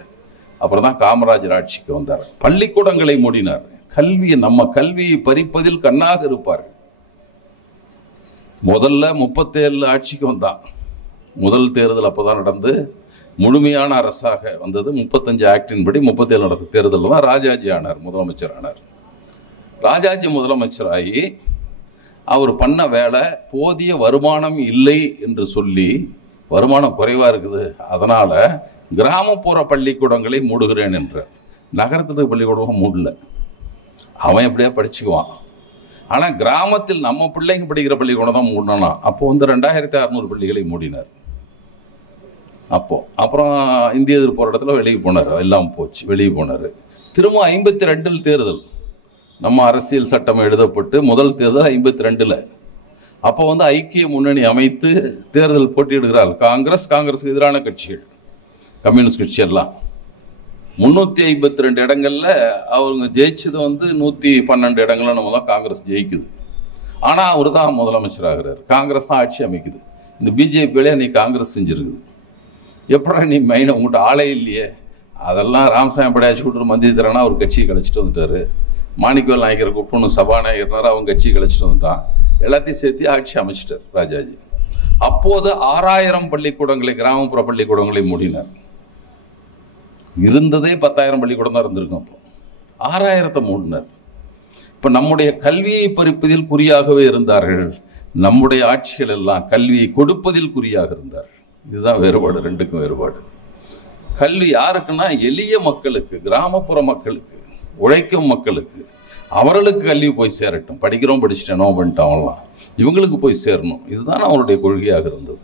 அப்புறம் தான் காமராஜர் ஆட்சிக்கு வந்தார். பள்ளிக்கூடங்களை மூடினார். நம்ம கல்வியை பறிப்பதில் கண்ணாக இருப்பார்கள். முதல்ல 37 ஆட்சிக்கு வந்தான். முதல் தேர்தல் அப்போதான் நடந்து முழுமையான அரசாக வந்தது. 35 ஆக்டின் படி 37 நடந்த தேர்தலில் தான் ராஜாஜி ஆனார், முதலமைச்சர் ஆனார். ராஜாஜி முதலமைச்சராகி அவர் பண்ண வேலை, போதிய வருமானம் இல்லை என்று சொல்லி, வருமானம் குறைவாக இருக்குது, அதனால் கிராமப்புற பள்ளிக்கூடங்களை மூடுகிறேன் என்ற. நகரத்துக்கு பள்ளிக்கூடம் மூடல, அவன் எப்படியா படிச்சுக்குவான். ஆனால் கிராமத்தில் நம்ம பிள்ளைங்க படிக்கிற பள்ளிக்கூடம் தான் மூடனா. அப்போ வந்து 2600 பள்ளிகளை மூடினார். அப்புறம் இந்திய எதிர்ப்பு போராட்டத்தில் வெளியே போனார், எல்லாம் போச்சு, வெளியே போனார். திரும்ப 52 தேர்தல், நம்ம அரசியல் சட்டம் எழுதப்பட்டு முதல் தேர்தல் 52. அப்போ வந்து ஐக்கிய முன்னணி அமைத்து தேர்தல் போட்டியிடுகிறார்கள். காங்கிரஸுக்கு எதிரான கட்சிகள், கம்யூனிஸ்ட் கட்சி எல்லாம். 352 இடங்கள்ல அவங்க ஜெயிச்சது வந்து 112 இடங்கள்ல நம்ம தான் காங்கிரஸ் ஜெயிக்குது. ஆனால் அவர் தான் முதலமைச்சர் ஆகிறார், காங்கிரஸ் தான் ஆட்சி அமைக்குது. இந்த பிஜேபியிலே நீ காங்கிரஸ் செஞ்சிருக்குது. எப்படா நீ மெயினாக உங்கள்கிட்ட ஆளே இல்லையே. அதெல்லாம் ராமசாமி படையாச்சி விட்டு மந்திரி தரனா அவர் கட்சியை கழிச்சிட்டு வந்துட்டார். மாணிக்கவேல் நாயக்கரை கூப்பிட்டு சபாநாயகர்னார், அவங்க கட்சியை கழிச்சிட்டு வந்துட்டான். எல்லாத்தையும் சேர்த்து ஆட்சி அமைச்சிட்டார் ராஜாஜி. அப்போது 6000 பள்ளிக்கூடங்களை, கிராமப்புற பள்ளிக்கூடங்களை மூடினார். இருந்ததே 10,000 பள்ளிக்கூடம் தான் இருந்திருக்கும். அப்போ 6000 மூடினார். இப்போ நம்முடைய கல்வியை பறிப்பதில் குறியாகவே இருந்தார்கள். நம்முடைய ஆட்சிகள் எல்லாம் கல்வியை கொடுப்பதில் குறியாக இருந்தார்கள். இதுதான் வேறுபாடு, ரெண்டுக்கும் வேறுபாடு. கல்வி யாருக்குன்னா எளிய மக்களுக்கு, கிராமப்புற மக்களுக்கு, உழைக்கும் மக்களுக்கு, அவர்களுக்கு கல்வி போய் சேரட்டும். படிக்கிறோம், படிச்சுட்டேனோ பண்ணிட்டாங்கலாம், இவங்களுக்கு போய் சேரணும். இதுதான் அவருடைய கொள்கையாக இருந்தது.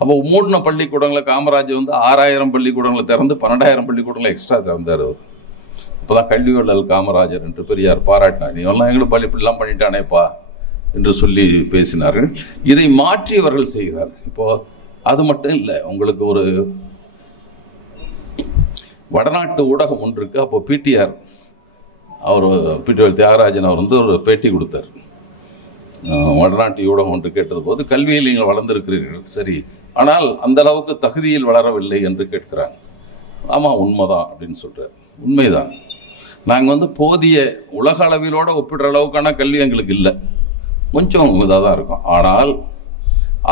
அப்போ மூடின பள்ளிக்கூடங்களை காமராஜர் வந்து 6000 பள்ளிக்கூடங்களை திறந்து 12,000 பள்ளிக்கூடங்களை எக்ஸ்ட்ரா திறந்தார் அவர். இப்போ தான் கல்வி வள்ளல் காமராஜர் என்று பெரியார் பாராட்டினார். நீ எல்லாம் எங்களுக்கு இப்படிலாம் பண்ணிட்டானேப்பா என்று சொல்லி பேசினார்கள். இதை மாற்றி அவர்கள் செய்கிறார். இப்போது அது மட்டும் இல்லை, உங்களுக்கு ஒரு வடநாட்டு ஊடகம் ஒன்று இருக்குது. அப்போ பிடிஆர் தியாகராஜன் அவர் வந்து ஒரு பேட்டி கொடுத்தார். வடநாட்டு ஊடகம் ஒன்று கேட்டது போது, கல்வியில் நீங்கள் வளர்ந்திருக்கிறீர்கள் சரி, ஆனால் அந்த அளவுக்கு தகுதியில் வளரவில்லை என்று கேட்கிறாங்க. ஆமாம் உண்மைதான் அப்படின்னு சொல்கிறார். உண்மைதான், நாங்கள் வந்து போதிய உலக அளவிலோடு ஒப்பிடுற அளவுக்கான கல்வி எங்களுக்கு இல்லை, கொஞ்சம் இதாக தான் இருக்கும். ஆனால்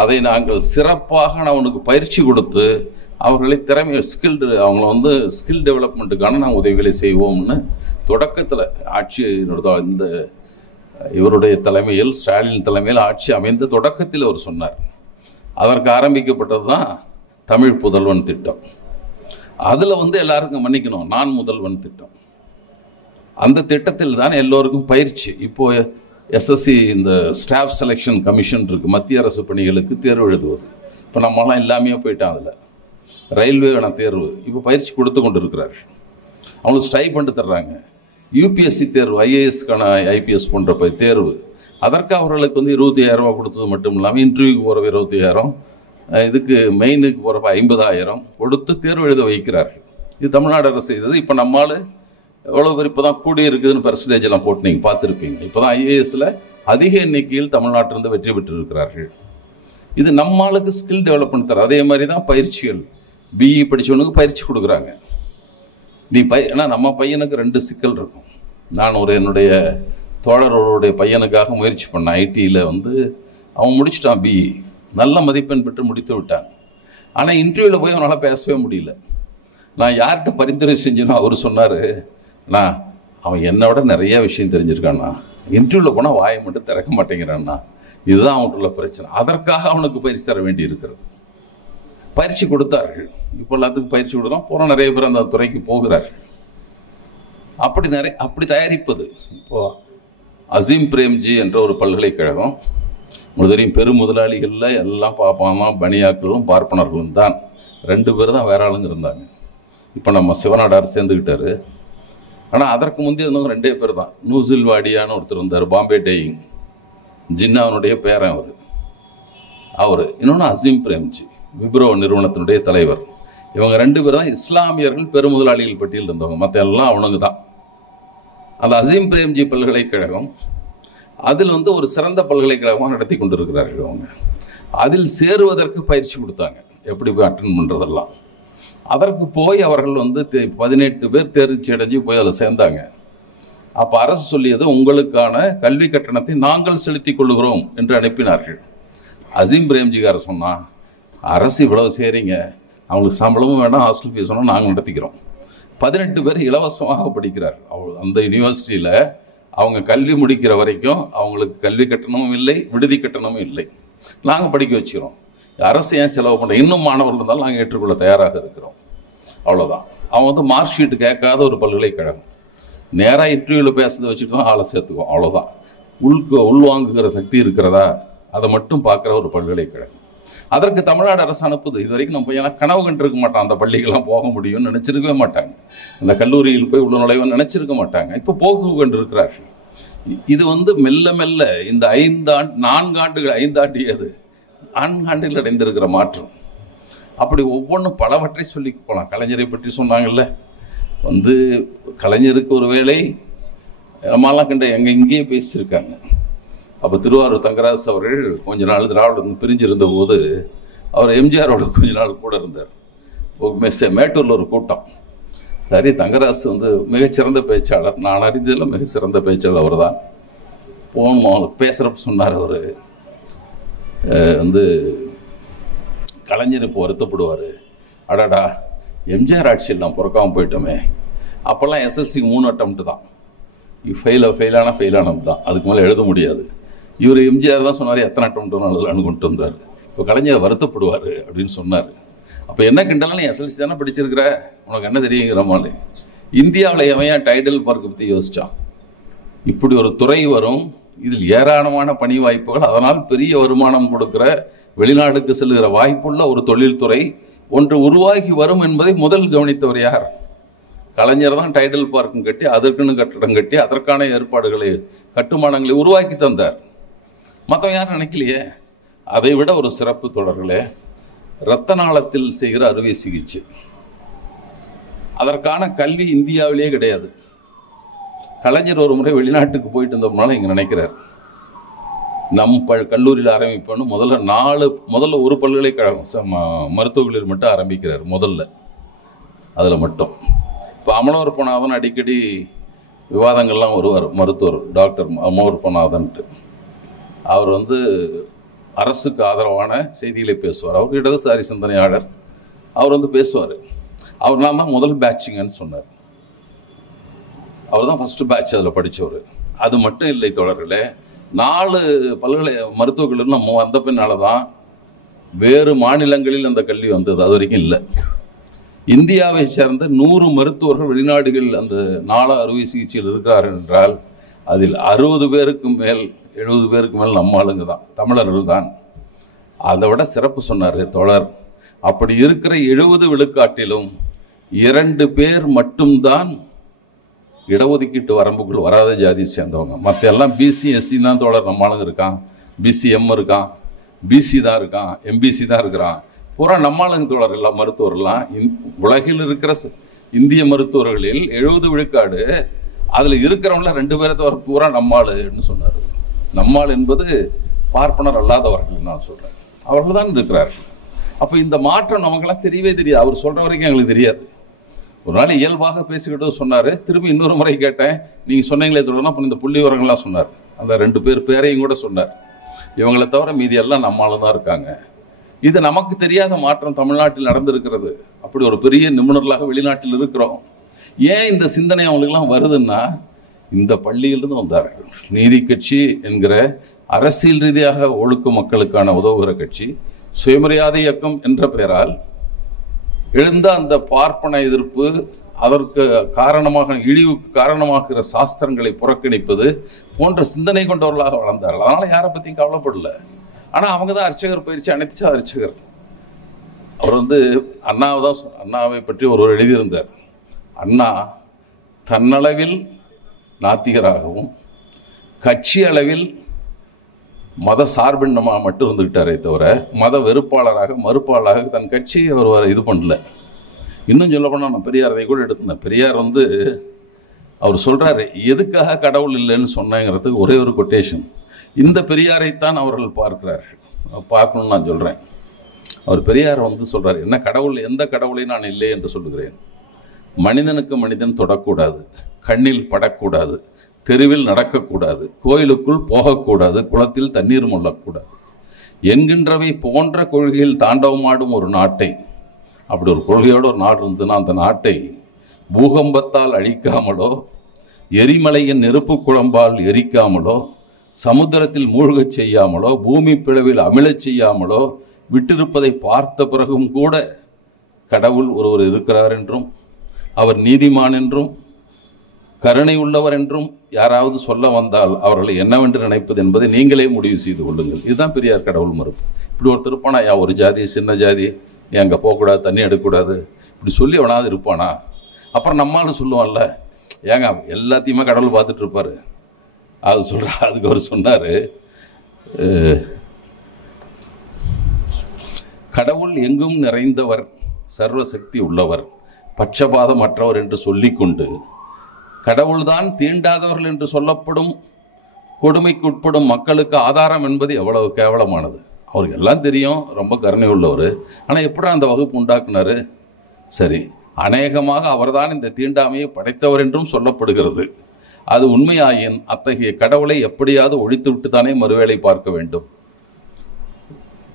அதை நாங்கள் சிறப்பாக அவனுக்கு பயிற்சி கொடுத்து அவர்களை அவங்கள வந்து ஸ்கில் டெவலப்மெண்ட்டுக்கான நாங்கள் உதவிகளை செய்வோம்னு தொடக்கத்தில் ஆட்சி இந்த இவருடைய தலைமையில், ஸ்டாலின் தலைமையில் ஆட்சி அமைந்த தொடக்கத்தில் அவர் சொன்னார். அதற்கு ஆரம்பிக்கப்பட்டது தான் தமிழ் புதல்வன் திட்டம். அதில் வந்து எல்லாருக்கும் மன்னிக்கணும், நான் முதல்வன் திட்டம். அந்த திட்டத்தில் தான் எல்லோருக்கும் பயிற்சி. இப்போது எஸ்எஸ்சி இந்த ஸ்டாஃப் செலெக்ஷன் கமிஷன் இருக்குது, மத்திய அரசு பணிகளுக்கு தேர்வு எழுதுவது. இப்போ நம்மளாம் எல்லாமே போயிட்டான். அதில் ரயில்வேக்கான தேர்வு இப்போ பயிற்சி கொடுத்து கொண்டு இருக்கிறார். அவங்களுக்கு ஸ்டைபண்ட் தர்றாங்க. யூபிஎஸ்சி தேர்வு, ஐஏஎஸ்க்கான ஐபிஎஸ் போன்ற தேர்வு, அதற்கு அவர்களுக்கு வந்து 25,000 ரூபா கொடுத்தது மட்டும் இல்லாமல் இன்டர்வியூக்கு போகிற 25,000, இதுக்கு மெயினுக்கு போகிறப்ப 50,000 கொடுத்து தேர்வு எழுத வைக்கிறார்கள். இது தமிழ்நாடு அரசு செய்தது. இப்போ நம்மால் எவ்வளோ பேர் இப்போ தான் கூடி இருக்குதுன்னு பெர்சன்டேஜ் எல்லாம் போட்டு நீங்கள் பார்த்துருப்பீங்க. இப்போ தான் ஐஏஎஸில் அதிக எண்ணிக்கையில் தமிழ்நாட்டிலிருந்து வெற்றி பெற்று இருக்கிறார்கள். இது நம்மளுக்கு ஸ்கில் டெவலப்மெண்ட் தர. அதே மாதிரி தான் பயிற்சிகள், பிஇ படித்தவனுக்கு பயிற்சி கொடுக்குறாங்க. ஏன்னா நம்ம பையனுக்கு 2 சிக்கல் இருக்கும். நான் என்னுடைய தோழர்களுடைய பையனுக்காக முயற்சி பண்ணேன். ஐடியில் வந்து அவன் முடிச்சிட்டான், பிஇ நல்ல மதிப்பெண் பெற்று முடித்து விட்டான். ஆனால் இன்டர்வியூவில் போய் அவனால் பேசவே முடியல. நான் யார்கிட்ட பரிந்துரை செஞ்சேனோ அவர் சொன்னார், அவன் என்னை விட நிறைய விஷயம் தெரிஞ்சிருக்கான்னா, இன்டர்வியூவில் போனால் வாயை மட்டும் திறக்க மாட்டேங்கிறான்னா. இதுதான் அவனுக்குள்ள பிரச்சனை. அதற்காக அவனுக்கு பயிற்சி தர வேண்டி இருக்கிறது. பயிற்சி கொடுத்தார்கள். இப்போ எல்லாத்துக்கும் பயிற்சி கொடுக்கலாம். போகிற நிறைய பேர் அந்த துறைக்கு போகிறார்கள். அப்படி தயாரிப்பது. இப்போது அசீம் பிரேம்ஜி என்ற ஒரு பல்கலைக்கழகம், முதலின் பெரும் முதலாளிகளில் எல்லாம் பாப்பாமா பனியாக்களும் பார்ப்பனர்களும் தான். 2 பேர் தான் வேற ஆளுங்க இருந்தாங்க. இப்போ நம்ம சிவநாடார் சேர்ந்துக்கிட்டாரு. ஆனால் அதற்கு முந்தைய இருந்தவங்க 2 பேர் தான். நூசில் வாடியான்னு ஒருத்தர் இருந்தார், பாம்பே டேயிங், ஜின்னாவனுடைய பேரன் அவர். இன்னொன்று அசீம் பிரேம்ஜி, விப்ரோ நிறுவனத்தினுடைய தலைவர். இவங்க 2 பேர் தான் இஸ்லாமியர்கள் பெருமுதலாளிகள் பட்டியலில் இருந்தவங்க. மற்ற எல்லாம் அவனுங்க தான். அந்த அசீம் பிரேம்ஜி பல்கலைக்கழகம் அதில் வந்து ஒரு சிறந்த பல்கலைக்கழகமாக நடத்தி கொண்டு இருக்கிறார்கள் அவங்க. அதில் சேருவதற்கு பயிற்சி கொடுத்தாங்க, எப்படி போய் அட்டென்ட் பண்ணுறதெல்லாம். அதற்கு போய் அவர்கள் வந்து 18 பேர் தேர்ச்சி அடைஞ்சு போய் அதில் சேர்ந்தாங்க. அப்போ அரசு சொல்லியது, உங்களுக்கான கல்வி கட்டணத்தை நாங்கள் செலுத்திக் கொள்ளுகிறோம் என்று அனுப்பினார்கள். அசீம் பிரேம்ஜிகார சொன்னால், அரசு இவ்வளவு சேரிங்க, அவங்களுக்கு சம்பளமும் வேண்டாம், ஹாஸ்டல் ஃபீஸ் சொன்னால் நாங்கள் நடத்திக்கிறோம். 18 பேர் இலவசமாக படிக்கிறார். அந்த யூனிவர்சிட்டியில் அவங்க கல்வி முடிக்கிற வரைக்கும் அவங்களுக்கு கல்வி கட்டணமும் இல்லை, விடுதி கட்டணமும் இல்லை. நாங்கள் படிக்க வச்சுக்கிறோம். அரசு ஏன் செலவு பண்ணுறோம்? இன்னும் மாணவர்கள் இருந்தாலும் நாங்கள் ஏற்றுக்கொள்ள தயாராக இருக்கிறோம். அவ்வளோதான். அவன் வந்து மார்க் ஷீட்டு கேட்காத ஒரு பல்கலைக்கழகம். நேராக இன்டர்வியூவில் பேசுறதை வச்சுட்டு தான் ஆளை சேர்த்துக்குவோம். அவ்வளோதான். உள்வாங்குகிற சக்தி இருக்கிறதா அதை மட்டும் பார்க்குற ஒரு பல்கலைக்கழகம். அதற்கு தமிழ்நாடு அரசு அனுப்புது. இது வரைக்கும் நம்ம பையனா கனவு கண்டிருக்க மாட்டான், அந்த பள்ளிக்கெல்லாம் போக முடியும்னு நினச்சிருக்கவே மாட்டாங்க. அந்த கல்லூரியில் போய் உள்ள நுழைவு நினச்சிருக்க மாட்டாங்க. இப்போ போக கொண்டிருக்கிறார்கள். இது வந்து மெல்ல மெல்ல இந்த 4 ஆண்டுகள் 5 ஆண்டு ஏது 4 ஆண்டுகள் அடைந்திருக்கிற மாற்றம். அப்படி ஒவ்வொன்றும் பலவற்றை சொல்லி போகலாம். கலைஞரை பற்றி சொன்னாங்கல்ல, வந்து கலைஞருக்கு ஒரு வேளை நம்மளாம் கண்ட இங்கேயே பேசியிருக்காங்க. அப்போ திருவாரூர் தங்கராஜ் அவர்கள் கொஞ்ச நாள் திராவிடம் பிரிஞ்சிருந்த போது அவர் எம்ஜிஆரோட கொஞ்ச நாள் கூட இருந்தார். மேட்டூரில் ஒரு கூட்டம். சரி, தங்கராஜ் வந்து மிகச்சிறந்த பேச்சாளர், நான் அறிந்ததில் மிகச்சிறந்த பேச்சாளர் அவர் தான். போகணும் அவங்களுக்கு பேசுகிறப்ப சொன்னார் அவர், வந்து கலைஞர் இப்போ வருத்தப்படுவார், அடாடா எம்ஜிஆர் ஆட்சியில் நான் பிறக்காமல் போயிட்டோமே. அப்போல்லாம் எஸ்எல்சிக்கு 3 அட்டம்ப்ட் தான், ஃபெயிலானது தான், அதுக்கு மேலே எழுத முடியாது. இவர் எம்ஜிஆர் தான் சொன்னார், எத்தனை அட்டம்ப்ட் எழுதலான்னு கொண்டு வந்தார். இப்போ கலைஞர் வருத்தப்படுவார் அப்படின்னு சொன்னார். அப்போ என்ன கிண்டலாம், நீ எஸ்எல்சி தானே படிச்சிருக்கிற, உனக்கு என்ன தெரியுங்கிற மாதிரி. இந்தியாவில் எவன் டைடல் பார்க்க பற்றி யோசித்தான்? இப்படி ஒரு துறை வரும், இதில் ஏராளமான பணி வாய்ப்புகள், அதனால் பெரிய வருமானம் கொடுக்குற வெளிநாடுக்கு செல்கிற வாய்ப்புள்ள ஒரு தொழில்துறை ஒன்று உருவாகி வரும் என்பதை முதல் கவனித்தவர் யார்? கலைஞர் தான். டைடல் பார்க்கும் கட்டி, அதற்குன்னு கட்டடம் கட்டி, அதற்கான ஏற்பாடுகளை கட்டுமானங்களை உருவாக்கி தந்தார். மற்றவங்க யாரும் நினைக்கலையே. அதை விட ஒரு சிறப்பு தொடர்களே, இரத்த நாளத்தில் செய்கிற அறுவை சிகிச்சை, அதற்கான கல்வி இந்தியாவிலேயே கிடையாது. கலைஞர் ஒரு முறை வெளிநாட்டுக்கு போயிட்டு இருந்தோம்னால இங்கே நினைக்கிறார், நம் கல்லூரியில் ஆரம்பிப்போன்னு முதல்ல ஒரு பல்கலைக்கழகம் மருத்துவக் கல்லூரி மட்டும் ஆரம்பிக்கிறார் முதல்ல. அதில் மட்டும் இப்போ அமலவர் பொன்னாதன் அடிக்கடி விவாதங்கள்லாம் வருவார். மருத்துவர் டாக்டர் அமலவர் பொன்னாதன்ட்டு அவர் வந்து அரசுக்கு ஆதரவான செய்திகளை பேசுவார். அவர் இடதுசாரி சிந்தனையாளர். அவர் வந்து பேசுவார். அவர் நான் தான் முதல் பேட்சுங்கன்னு சொன்னார். அவர் தான் ஃபஸ்ட்டு பேட்ச் அதில் படித்தவர். அது மட்டும் இல்லை தோழர்களே, 4 மருத்துவக் கல்லூரி நம்ம வந்த பின்னால தான் வேறு மாநிலங்களில் அந்த கல்வி வந்தது. அது வரைக்கும் இல்லை. இந்தியாவை சேர்ந்த 100 மருத்துவர்கள் வெளிநாடுகளில் அந்த அறுவை சிகிச்சையில் இருக்கிறார்கள் என்றால் அதில் 60 பேருக்கு மேல் 70 பேருக்கு மேல் நம்ம ஆளுங்க தான், தமிழர்கள் தான். அதை விட சிறப்பு சொன்னார் தோழர். அப்படி இருக்கிற 70 விழுக்காட்டிலும் 2 பேர் மட்டும்தான் இடஒதுக்கீட்டு வரம்புக்குள் வராத ஜாதியை சேர்ந்தவங்க. மற்ற எல்லாம் பிசி எஸ்சி தான் தோழர். நம்ம ஆளுங்க இருக்கான், பிசிஎம் இருக்கான், பிசி தான் இருக்கான், எம்பிசி தான் இருக்கிறான். பூரா நம்ம ஆளுங்க தோழர். எல்லாம் மருத்துவர்கள்லாம் உலகில் இருக்கிற இந்திய மருத்துவர்களில் 70 விழுக்காடு அதில் இருக்கிறவங்கள 2 பேரை தவிர பூரா நம்மாளுன்னு சொன்னார். நம்மாள் என்பது பார்ப்பனர் அல்லாதவர்கள் நான் சொல்கிறேன். அவர்கள் தான் இருக்கிறார்கள். அப்போ இந்த மாற்றம் நமக்கெல்லாம் தெரியவே தெரியாது. அவர் சொல்கிற வரைக்கும் எங்களுக்கு தெரியாது. ஒரு நாள் இயல்பாக பேசிக்கிட்டு சொன்னார். திரும்பி இன்னொரு முறை கேட்டேன், நீங்கள் சொன்னீங்களே தொடர்னா அப்போ இந்த புள்ளி விவரங்கள்லாம் சொன்னார். அந்த 2 பேரையும் கூட சொன்னார். இவங்களை தவிர மீதி எல்லாம் நம்மளால தான் இருக்காங்க. இது நமக்கு தெரியாத மாற்றம் தமிழ்நாட்டில் நடந்திருக்கிறது. அப்படி ஒரு பெரிய நிபுணர்களாக வெளிநாட்டில் இருக்கிறோம். ஏன் இந்த சிந்தனை அவங்களுக்கெல்லாம் வருதுன்னா, இந்த பள்ளியிலிருந்து வந்தார்கள். நீதி கட்சி என்கிற அரசியல் ரீதியாக ஒழுக்க மக்களுக்கான உதவுகிற கட்சி, சுயமரியாதை இயக்கம் என்ற பெயரால் எழுந்த அந்த பார்ப்பன எதிர்ப்பு, அதற்கு காரணமாக இழிவுக்கு காரணமாகிற சாஸ்திரங்களை புறக்கணிப்பது போன்ற சிந்தனை கொண்டவர்களாக வளர்ந்தார்கள். அதனால யாரை பற்றியும் கவலைப்படல. ஆனால் அவங்க தான் அர்ச்சகர் பயிற்சி அனைத்து அர்ச்சகர். அவர் அண்ணாவை பற்றி ஒருவர் எழுதியிருந்தார். அண்ணா தன்னளவில் நாத்திகராகவும் கட்சி அளவில் மத சார்பின்னமாக மட்டும் இருந்துக்கிட்டாரே தவிர மத வெறுப்பாளராக மறுப்பாளராக தன் கட்சியை அவர் இது பண்ணல. இன்னும் சொல்ல போனால் நான் பெரியாரை கூட எடுத்துனேன். பெரியார் அவர் சொல்கிறாரு, எதுக்காக கடவுள் இல்லைன்னு சொன்னேங்கிறதுக்கு ஒரே ஒரு கொட்டேஷன். இந்த பெரியாரைத்தான் அவர்கள் பார்க்கிறார்கள். பார்க்கணும்னு நான் சொல்கிறேன். அவர் பெரியார் சொல்கிறார், என்ன கடவுள், எந்த கடவுளையும் நான் இல்லை என்று சொல்லுகிறேன். மனிதனுக்கு மனிதன் தொடக்கூடாது, கண்ணில் படக்கூடாது, தெருவில் நடக்கக்கூடாது, கோயிலுக்குள் போகக்கூடாது, குளத்தில் தண்ணீர் முள்ளக்கூடாது என்கின்றவை போன்ற கொள்கையில் தாண்டவமாடும் ஒரு நாட்டை, அப்படி ஒரு கொள்கையோடு ஒரு நாடு இருந்ததுன்னா அந்த நாட்டை பூகம்பத்தால் அழிக்காமலோ, எரிமலையின் நெருப்பு குழம்பால் எரிக்காமலோ, சமுத்திரத்தில் மூழ்கச் செய்யாமலோ, பூமி பிளவில் அமிழச் செய்யாமலோ விட்டிருப்பதை பார்த்த பிறகும் கூட கடவுள் ஒருவர் இருக்கிறார் என்றும் அவர் நீதிமான் என்றும் கருணை உள்ளவர் என்றும் யாராவது சொல்ல வந்தால் அவர்களை என்னவென்று நினைப்பது என்பதை நீங்களே முடிவு செய்து கொள்ளுங்கள். இதுதான் பெரியார் கடவுள் மறுப்பு. இப்படி ஒருத்தர் இருப்பானா, ஒரு ஜாதி சின்ன ஜாதி அங்கே போகக்கூடாது, தண்ணி எடுக்கக்கூடாது, இப்படி சொல்லி அவனாவது இருப்பானா? அப்புறம் நம்மளால சொல்லுவான்ல, ஏங்க எல்லாத்தையுமே கடவுள் பார்த்துட்டு இருப்பார். அதுக்கு அவர் சொன்னார், கடவுள் எங்கும் நிறைந்தவர், சர்வசக்தி உள்ளவர், பட்சபாதமற்றவர் என்று சொல்லிக்கொண்டு கடவுள்தான் தீண்டாதவர்கள் என்று சொல்லப்படும் கொடுமைக்கு உட்படும் மக்களுக்கு ஆதாரம் என்பது எவ்வளவு கேவலமானது. அவருக்கு எல்லாம் தெரியும், ரொம்ப கருணை உள்ளவர். ஆனால் எப்படி அந்த வகுப்பு உண்டாக்குனாரு? சரி, அநேகமாக அவர்தான் இந்த தீண்டாமையை படைத்தவர் என்றும் சொல்லப்படுகிறது. அது உண்மையாயின் அத்தகைய கடவுளை எப்படியாவது ஒழித்து விட்டுத்தானே மறுவேளை பார்க்க வேண்டும்.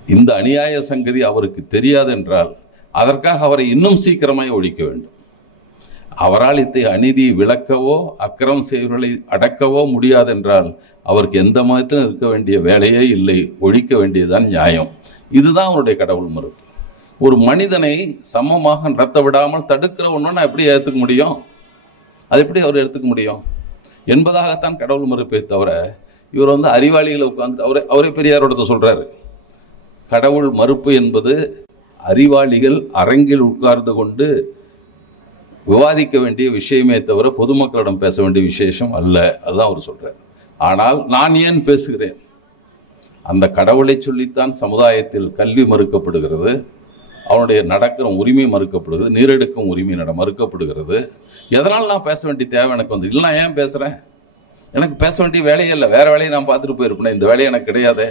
இந்த அநியாய சங்கதி அவருக்கு தெரியாது என்றால் அதற்காக அவரை இன்னும் சீக்கிரமாய் ஒழிக்க வேண்டும். அவரால் இத்தகைய அநீதியை விளக்கவோ அக்கிரம் செய்வர்களை அடக்கவோ முடியாதென்றால் அவருக்கு எந்த மதத்திலும் இருக்க வேண்டிய வேலையே இல்லை, ஒழிக்க வேண்டியதுதான் நியாயம். இதுதான் அவருடைய கடவுள் மறுப்பு. ஒரு மனிதனை சமமாக நடத்த விடாமல் தடுக்கிற ஒன்று எப்படி ஏற்றுக்க முடியும்? அது எப்படி அவர் எடுத்துக்க முடியும் என்பதாகத்தான் கடவுள் மறுப்பை தவிர, இவர் அறிவாளிகளை உட்கார்ந்து அவரே பெரியாரோட சொல்கிறாரு, கடவுள் மறுப்பு என்பது அறிவாளிகள் அரங்கில் உட்கார்ந்து கொண்டு விவாதிக்க வேண்டிய விஷயமே தவிர பொதுமக்களிடம் பேச வேண்டிய விசேஷம் அல்ல. அதுதான் அவர் சொல்கிறார். ஆனால் நான் ஏன் பேசுகிறேன்? அந்த கடவுளை சொல்லித்தான் சமுதாயத்தில் கல்வி மறுக்கப்படுகிறது, அவனுடைய நடக்கிற உரிமை மறுக்கப்படுகிறது, நீரெடுக்கும் உரிமை மறுக்கப்படுகிறது. எதனால் நான் பேச வேண்டிய தேவை எனக்கு இல்லை. நான் ஏன் பேசுகிறேன்? எனக்கு பேச வேண்டிய வேலையே இல்லை, வேறு வேலையை நான் பார்த்துட்டு போயிருப்பேன். இந்த வேலையை எனக்கு கிடையாது.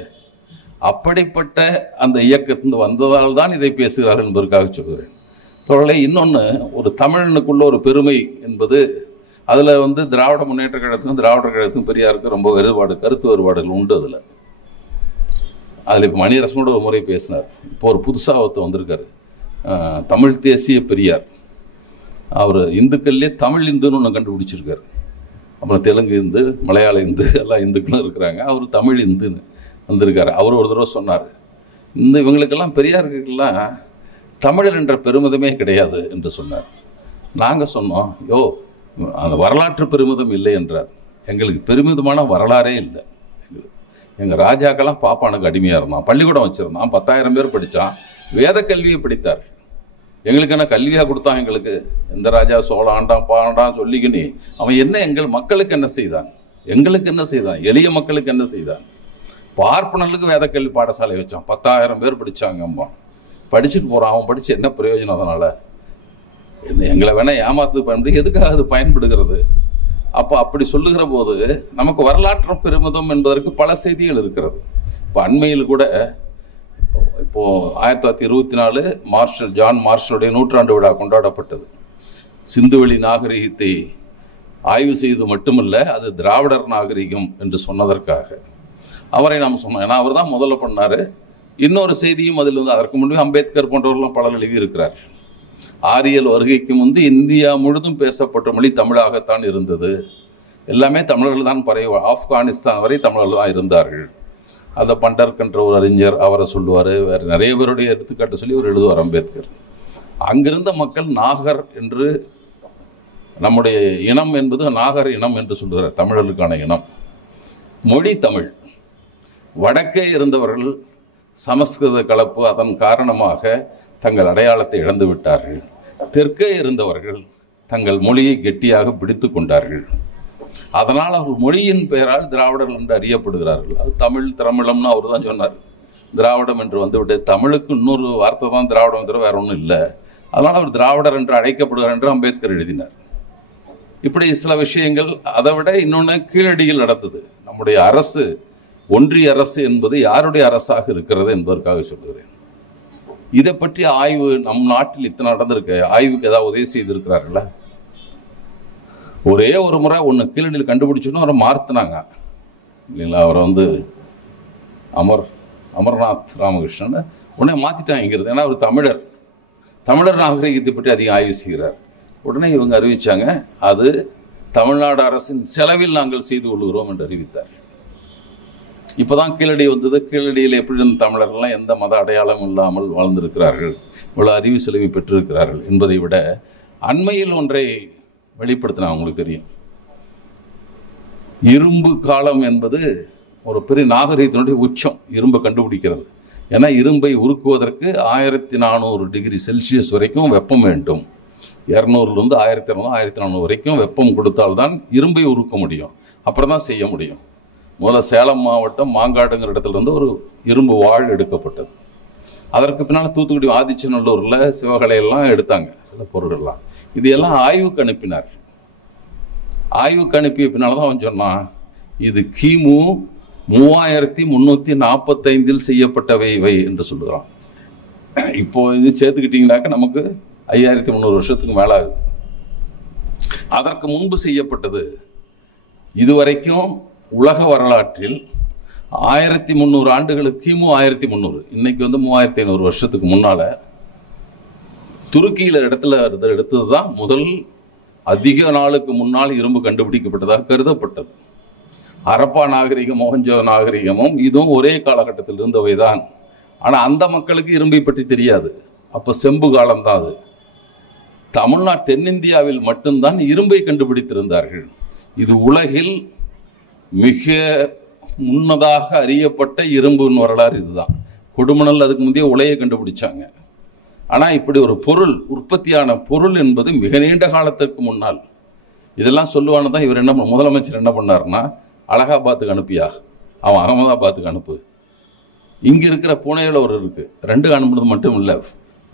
அப்படிப்பட்ட அந்த இயக்கத்திலிருந்து வந்ததால் தான் இதை பேசுகிறார்கள் என்பதற்காக சொல்கிறேன். தொடர்ந்து இன்னொன்று, ஒரு தமிழனுக்குள்ள ஒரு பெருமை என்பது, அதில் திராவிட முன்னேற்ற கழகத்துக்கும் திராவிடர் கழகத்துக்கும் பெரியாருக்கு ரொம்ப கருத்து வேறுபாடுகள் உண்டு. அதில் இப்போ மணிரசனோட ஒரு முறை பேசினார். இப்போ ஒரு புதுசாக ஒருத்தர் வந்திருக்காரு, தமிழ் தேசிய பெரியார். அவர் இந்துக்கள்லேயே தமிழ் இந்துன்னு ஒன்று கண்டுபிடிச்சிருக்காரு. அப்புறம் தெலுங்கு இந்து, மலையாள இந்து, எல்லாம் இந்துக்களும் இருக்கிறாங்க. அவர் தமிழ் இந்துன்னு வந்திருக்காரு. அவர் ஒரு தடவை சொன்னார், இவங்களுக்கெல்லாம் பெரியாருக்கெல்லாம் தமிழர் என்ற பெருமிதமே கிடையாது என்று சொன்னார். நாங்கள் சொன்னோம், அந்த வரலாற்று பெருமிதம் இல்லை என்றார். எங்களுக்கு பெருமிதமான வரலாறே இல்லை. எங்கள் ராஜாக்கெல்லாம் பாப்பானுக்கு அடிமையாக இருந்தான், பள்ளிக்கூடம் வச்சுருந்தான், 10,000 பேர் படித்தான், வேத கல்வியை படித்தார். எங்களுக்கு என்ன கல்வியாக கொடுத்தான்? எங்களுக்கு எந்த ராஜா சோழ ஆண்டான் பாண்டான் சொல்லிக்கினி அவன் என்ன எங்கள் மக்களுக்கு என்ன செய்தான்? எங்களுக்கு என்ன செய்தான்? எளிய மக்களுக்கு என்ன செய்தான்? பார்ப்பனர்களுக்கு வேத கல்வி பாடசாலை வச்சான். 10,000 பேர் படித்தாங்க. அம்மா படிச்சுட்டு போகிறான். அவன் படித்து என்ன பிரயோஜனம்? அதனால் எங்களை வேணால் ஏமாத்து பயன்படுத்தி எதுக்காக அது பயன்படுகிறது? அப்போ அப்படி சொல்லுகிற போது நமக்கு வரலாற்று பெருமிதம் என்பதற்கு பல செய்திகள் இருக்கிறது. இப்போ அண்மையில் கூட இப்போது 1924 ஜான் மார்ஷலுடைய 100ஆண்டு விழா கொண்டாடப்பட்டது. சிந்துவெளி நாகரிகத்தை ஆய்வு செய்து மட்டுமல்ல, அது திராவிடர் நாகரிகம் என்று சொன்னதற்காக அவரை நாம் சொன்னோம். ஏன்னா அவர் தான் முதல்ல பண்ணார். இன்னொரு செய்தியும் அதில் வந்து அதற்கு முன்பே அம்பேத்கர் போன்றவர்களும் பலர் எழுதியிருக்கிறார். ஆரியல் வருகைக்கு முன்பு இந்தியா முழுதும் பேசப்பட்ட மொழி தமிழாகத்தான் இருந்தது. எல்லாமே தமிழர்கள் தான் ஆப்கானிஸ்தான் வரை தமிழர்கள் தான் இருந்தார்கள். அதை பண்டர்கன்ற ஒரு அறிஞர் அவரை சொல்லுவார். வேறு நிறைய பேருடைய எடுத்துக்காட்டு சொல்லி அவர் எழுதுவார் அம்பேத்கர். அங்கிருந்த மக்கள் நாகர் என்று, நம்முடைய இனம் என்பது நாகர் இனம் என்று சொல்லுகிறார். தமிழர்களுக்கான இனம். மொழி தமிழ். வடக்கே இருந்தவர்கள் சமஸ்கிருத கலப்பு, அதன் காரணமாக தங்கள் அடையாளத்தை இழந்து விட்டார்கள். தெற்கே இருந்தவர்கள் தங்கள் மொழியை கெட்டியாக பிடித்து கொண்டார்கள். அதனால் அவர் மொழியின் பெயரால் திராவிடர்கள் என்று அறியப்படுகிறார்கள். அது தமிழ் திரமிழம்னு அவர் தான் சொன்னார். திராவிடம் என்று வந்துவிட்டு தமிழுக்கு இன்னொரு வார்த்தை தான் திராவிடம் தவிர வேற ஒன்றும் இல்லை. அதனால் அவர் திராவிடர் என்று அழைக்கப்படுகிறார் என்று அம்பேத்கர் எழுதினார். இப்படி சில விஷயங்கள். அதை விட இன்னொன்று கீழடியில் நடந்தது. நம்முடைய அரசு, ஒன்றிய அரசு என்பது யாருடைய அரசாக இருக்கிறது என்பதற்காக சொல்கிறேன். இதை பற்றி ஆய்வு நம் நாட்டில் இத்தனை நடந்திருக்கு. ஆய்வுக்கு ஏதாவது உதவி செய்திருக்கிறார்களா? ஒரே ஒரு முறை ஒன்று கீழடியில் கண்டுபிடிச்சோன்னு அவரை மாற்றினாங்க இல்லைங்களா? அவரை வந்து அமர்நாத் ராமகிருஷ்ணன் உடனே மாற்றிட்டாங்க இங்கிறது. ஏன்னா அவர் தமிழர் நாகரிகத்தை பற்றி அதிகம் ஆய்வு செய்கிறார். உடனே இவங்க அறிவித்தாங்க, அது தமிழ்நாடு அரசின் செலவில் நாங்கள் செய்து கொள்கிறோம் என்று அறிவித்தார். இப்போ தான் கீழடி வந்தது. கீழடியில் எப்படி இருந்த தமிழர்கள்லாம் எந்த மத அடையாளம் இல்லாமல் வாழ்ந்திருக்கிறார்கள், இவ்வளோ அறிவு செலவி பெற்றிருக்கிறார்கள் என்பதை விட அண்மையில் ஒன்றை வெளிப்படுத்தினா உங்களுக்கு தெரியும். இரும்பு காலம் என்பது ஒரு பெரிய நாகரிகத்தினுடைய உச்சம். இரும்பை கண்டுபிடிக்கிறது. ஏன்னா இரும்பை உருக்குவதற்கு 1400 டிகிரி செல்சியஸ் வரைக்கும் வெப்பம் வேண்டும். 200லேருந்து 1200 1400 வரைக்கும் வெப்பம் கொடுத்தால்தான் இரும்பை உருக்க முடியும். அப்புறம் தான் செய்ய முடியும். முதல்ல சேலம் மாவட்டம் மாங்காடுங்கிற இடத்துல இருந்து ஒரு இரும்பு வாள் எடுக்கப்பட்டது. அதற்கு பின்னால் தூத்துக்குடி ஆதிச்சநல்லூரில் சிவகலையெல்லாம் எடுத்தாங்க சில பொருள்கள்லாம். இது எல்லாம் ஆய்வுக்கு அனுப்பினார். ஆய்வுக்கு அனுப்பிய பின்னால் தான் அவன் சொன்னான், இது கிமு 3345 செய்யப்பட்டவை இவை என்று சொல்லுகிறான். இப்போ இது சேர்த்துக்கிட்டிங்கனாக்க நமக்கு 5300 வருஷத்துக்கு மேலே ஆகுது. அதற்கு முன்பு செய்யப்பட்டது இதுவரைக்கும் உலக வரலாற்றில் 1300 ஆண்டுகளுக்கு கிமு 1300, இன்னைக்கு வந்து 3500 வருஷத்துக்கு முன்னால் துருக்கியில் எடுத்தது தான் முதல் அதிக நாளுக்கு முன்னால் இரும்பு கண்டுபிடிக்கப்பட்டதாக கருதப்பட்டது. ஹரப்பா நாகரிகம், மொஹஞ்சோ நாகரிகமும் இதுவும் ஒரே காலகட்டத்தில் இருந்தவை தான். ஆனால் அந்த மக்களுக்கு இரும்பை பற்றி தெரியாது. அப்போ செம்பு காலம்தான் அது. தமிழ்நாடு தென்னிந்தியாவில் மட்டும்தான் இரும்பை கண்டுபிடித்திருந்தார்கள். இது உலகில் மிக முன்னதாக அறியப்பட்ட இரும்புன்னு வரலாறு இதுதான். கொடுமணல் அதுக்கு முந்தைய உலையை கண்டுபிடிச்சாங்க. ஆனால் இப்படி ஒரு பொருள், உற்பத்தியான பொருள் என்பது மிக நீண்ட காலத்திற்கு முன்னால். இதெல்லாம் சொல்லுவான்னு தான் இவர் முதலமைச்சர் என்ன பண்ணார்னா, அலகாபாத்துக்கு அனுப்பியா, அவன் அகமதாபாத்துக்கு அனுப்பு. இங்கே இருக்கிற புனேயில் ஒரு இருக்குது. 2 அனுப்புனது மட்டும் இல்லை,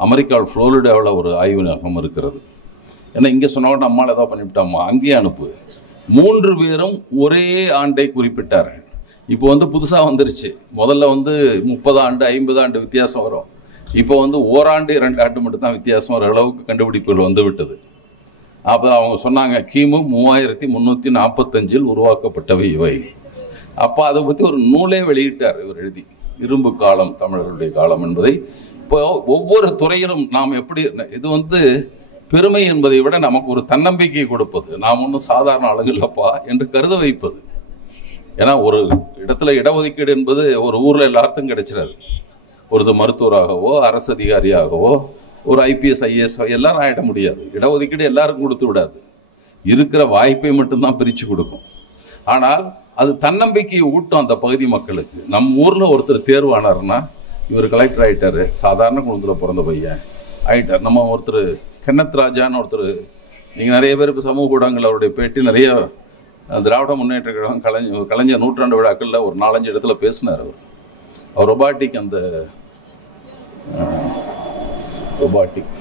அமெரிக்காவில் ஃப்ளோரிடாவில் ஒரு ஆய்வு நகரம் இருக்கிறது. ஏன்னா இங்கே சொன்னவங்க அம்மாவில் ஏதாவது பண்ணிவிட்டாம்மா, அங்கேயே அனுப்பு. 3 பேரும் ஒரே ஆண்டை குறிப்பிட்டார்கள். இப்போ வந்து புதுசாக வந்துருச்சு. முதல்ல வந்து 30 ஆண்டு 50 ஆண்டு வித்தியாசம் வரும். இப்போ வந்து ஓராண்டு 2 ஆண்டு மட்டும்தான் வித்தியாசம் வர அளவுக்கு கண்டுபிடிப்புகள் வந்து விட்டது. அப்போ அவங்க சொன்னாங்க, கிமு 3345 உருவாக்கப்பட்டவை இவை. அப்போ அதை பற்றி ஒரு நூலே வெளியிட்டார் இவர் எழுதி, இரும்பு காலம் தமிழர்களுடைய காலம் என்பதை. இப்போ ஒவ்வொரு துறையிலும் நாம் எப்படி, இது வந்து பெருமை என்பதை விட நமக்கு ஒரு தன்னம்பிக்கை கொடுப்பது. நாம் ஒன்றும் சாதாரண ஆளுங்களப்பா என்று கருத வைப்பது. ஏன்னா ஒரு இடத்துல இடஒதுக்கீடு என்பது ஒரு ஊரில் எல்லாருக்கும் கிடைச்சிடாது. ஒரு மருத்துவராகவோ அரசு அதிகாரியாகவோ ஒரு IPS IAS எல்லாரும் ஆகிட முடியாது. இடஒதுக்கீடு எல்லாருக்கும் கொடுத்து விடாது. இருக்கிற வாய்ப்பை மட்டும்தான் பிரித்து கொடுக்கும். ஆனால் அது தன்னம்பிக்கையை ஊட்டும் அந்த பகுதி மக்களுக்கு. நம்ம ஊரில் ஒருத்தர் தேர்வானார்னா, இவர் கலெக்டர் ஆகிட்டார், சாதாரண குடும்பத்தில் பிறந்த பையன், ஆகிட்டார். நம்ம ஒருத்தர் கென்னத் ராஜான்னு ஒருத்தர், நீங்கள் நிறைய பேருக்கு சமூக ஊடகங்கள் அவருடைய பேட்டி நிறைய திராவிட முன்னேற்ற கழகம் கலைஞர் நூற்றாண்டு விழாக்களில் ஒரு 4-5 இடத்துல பேசினார். அவர் ரொபாட்டிக், அந்த ரொபாட்டிக்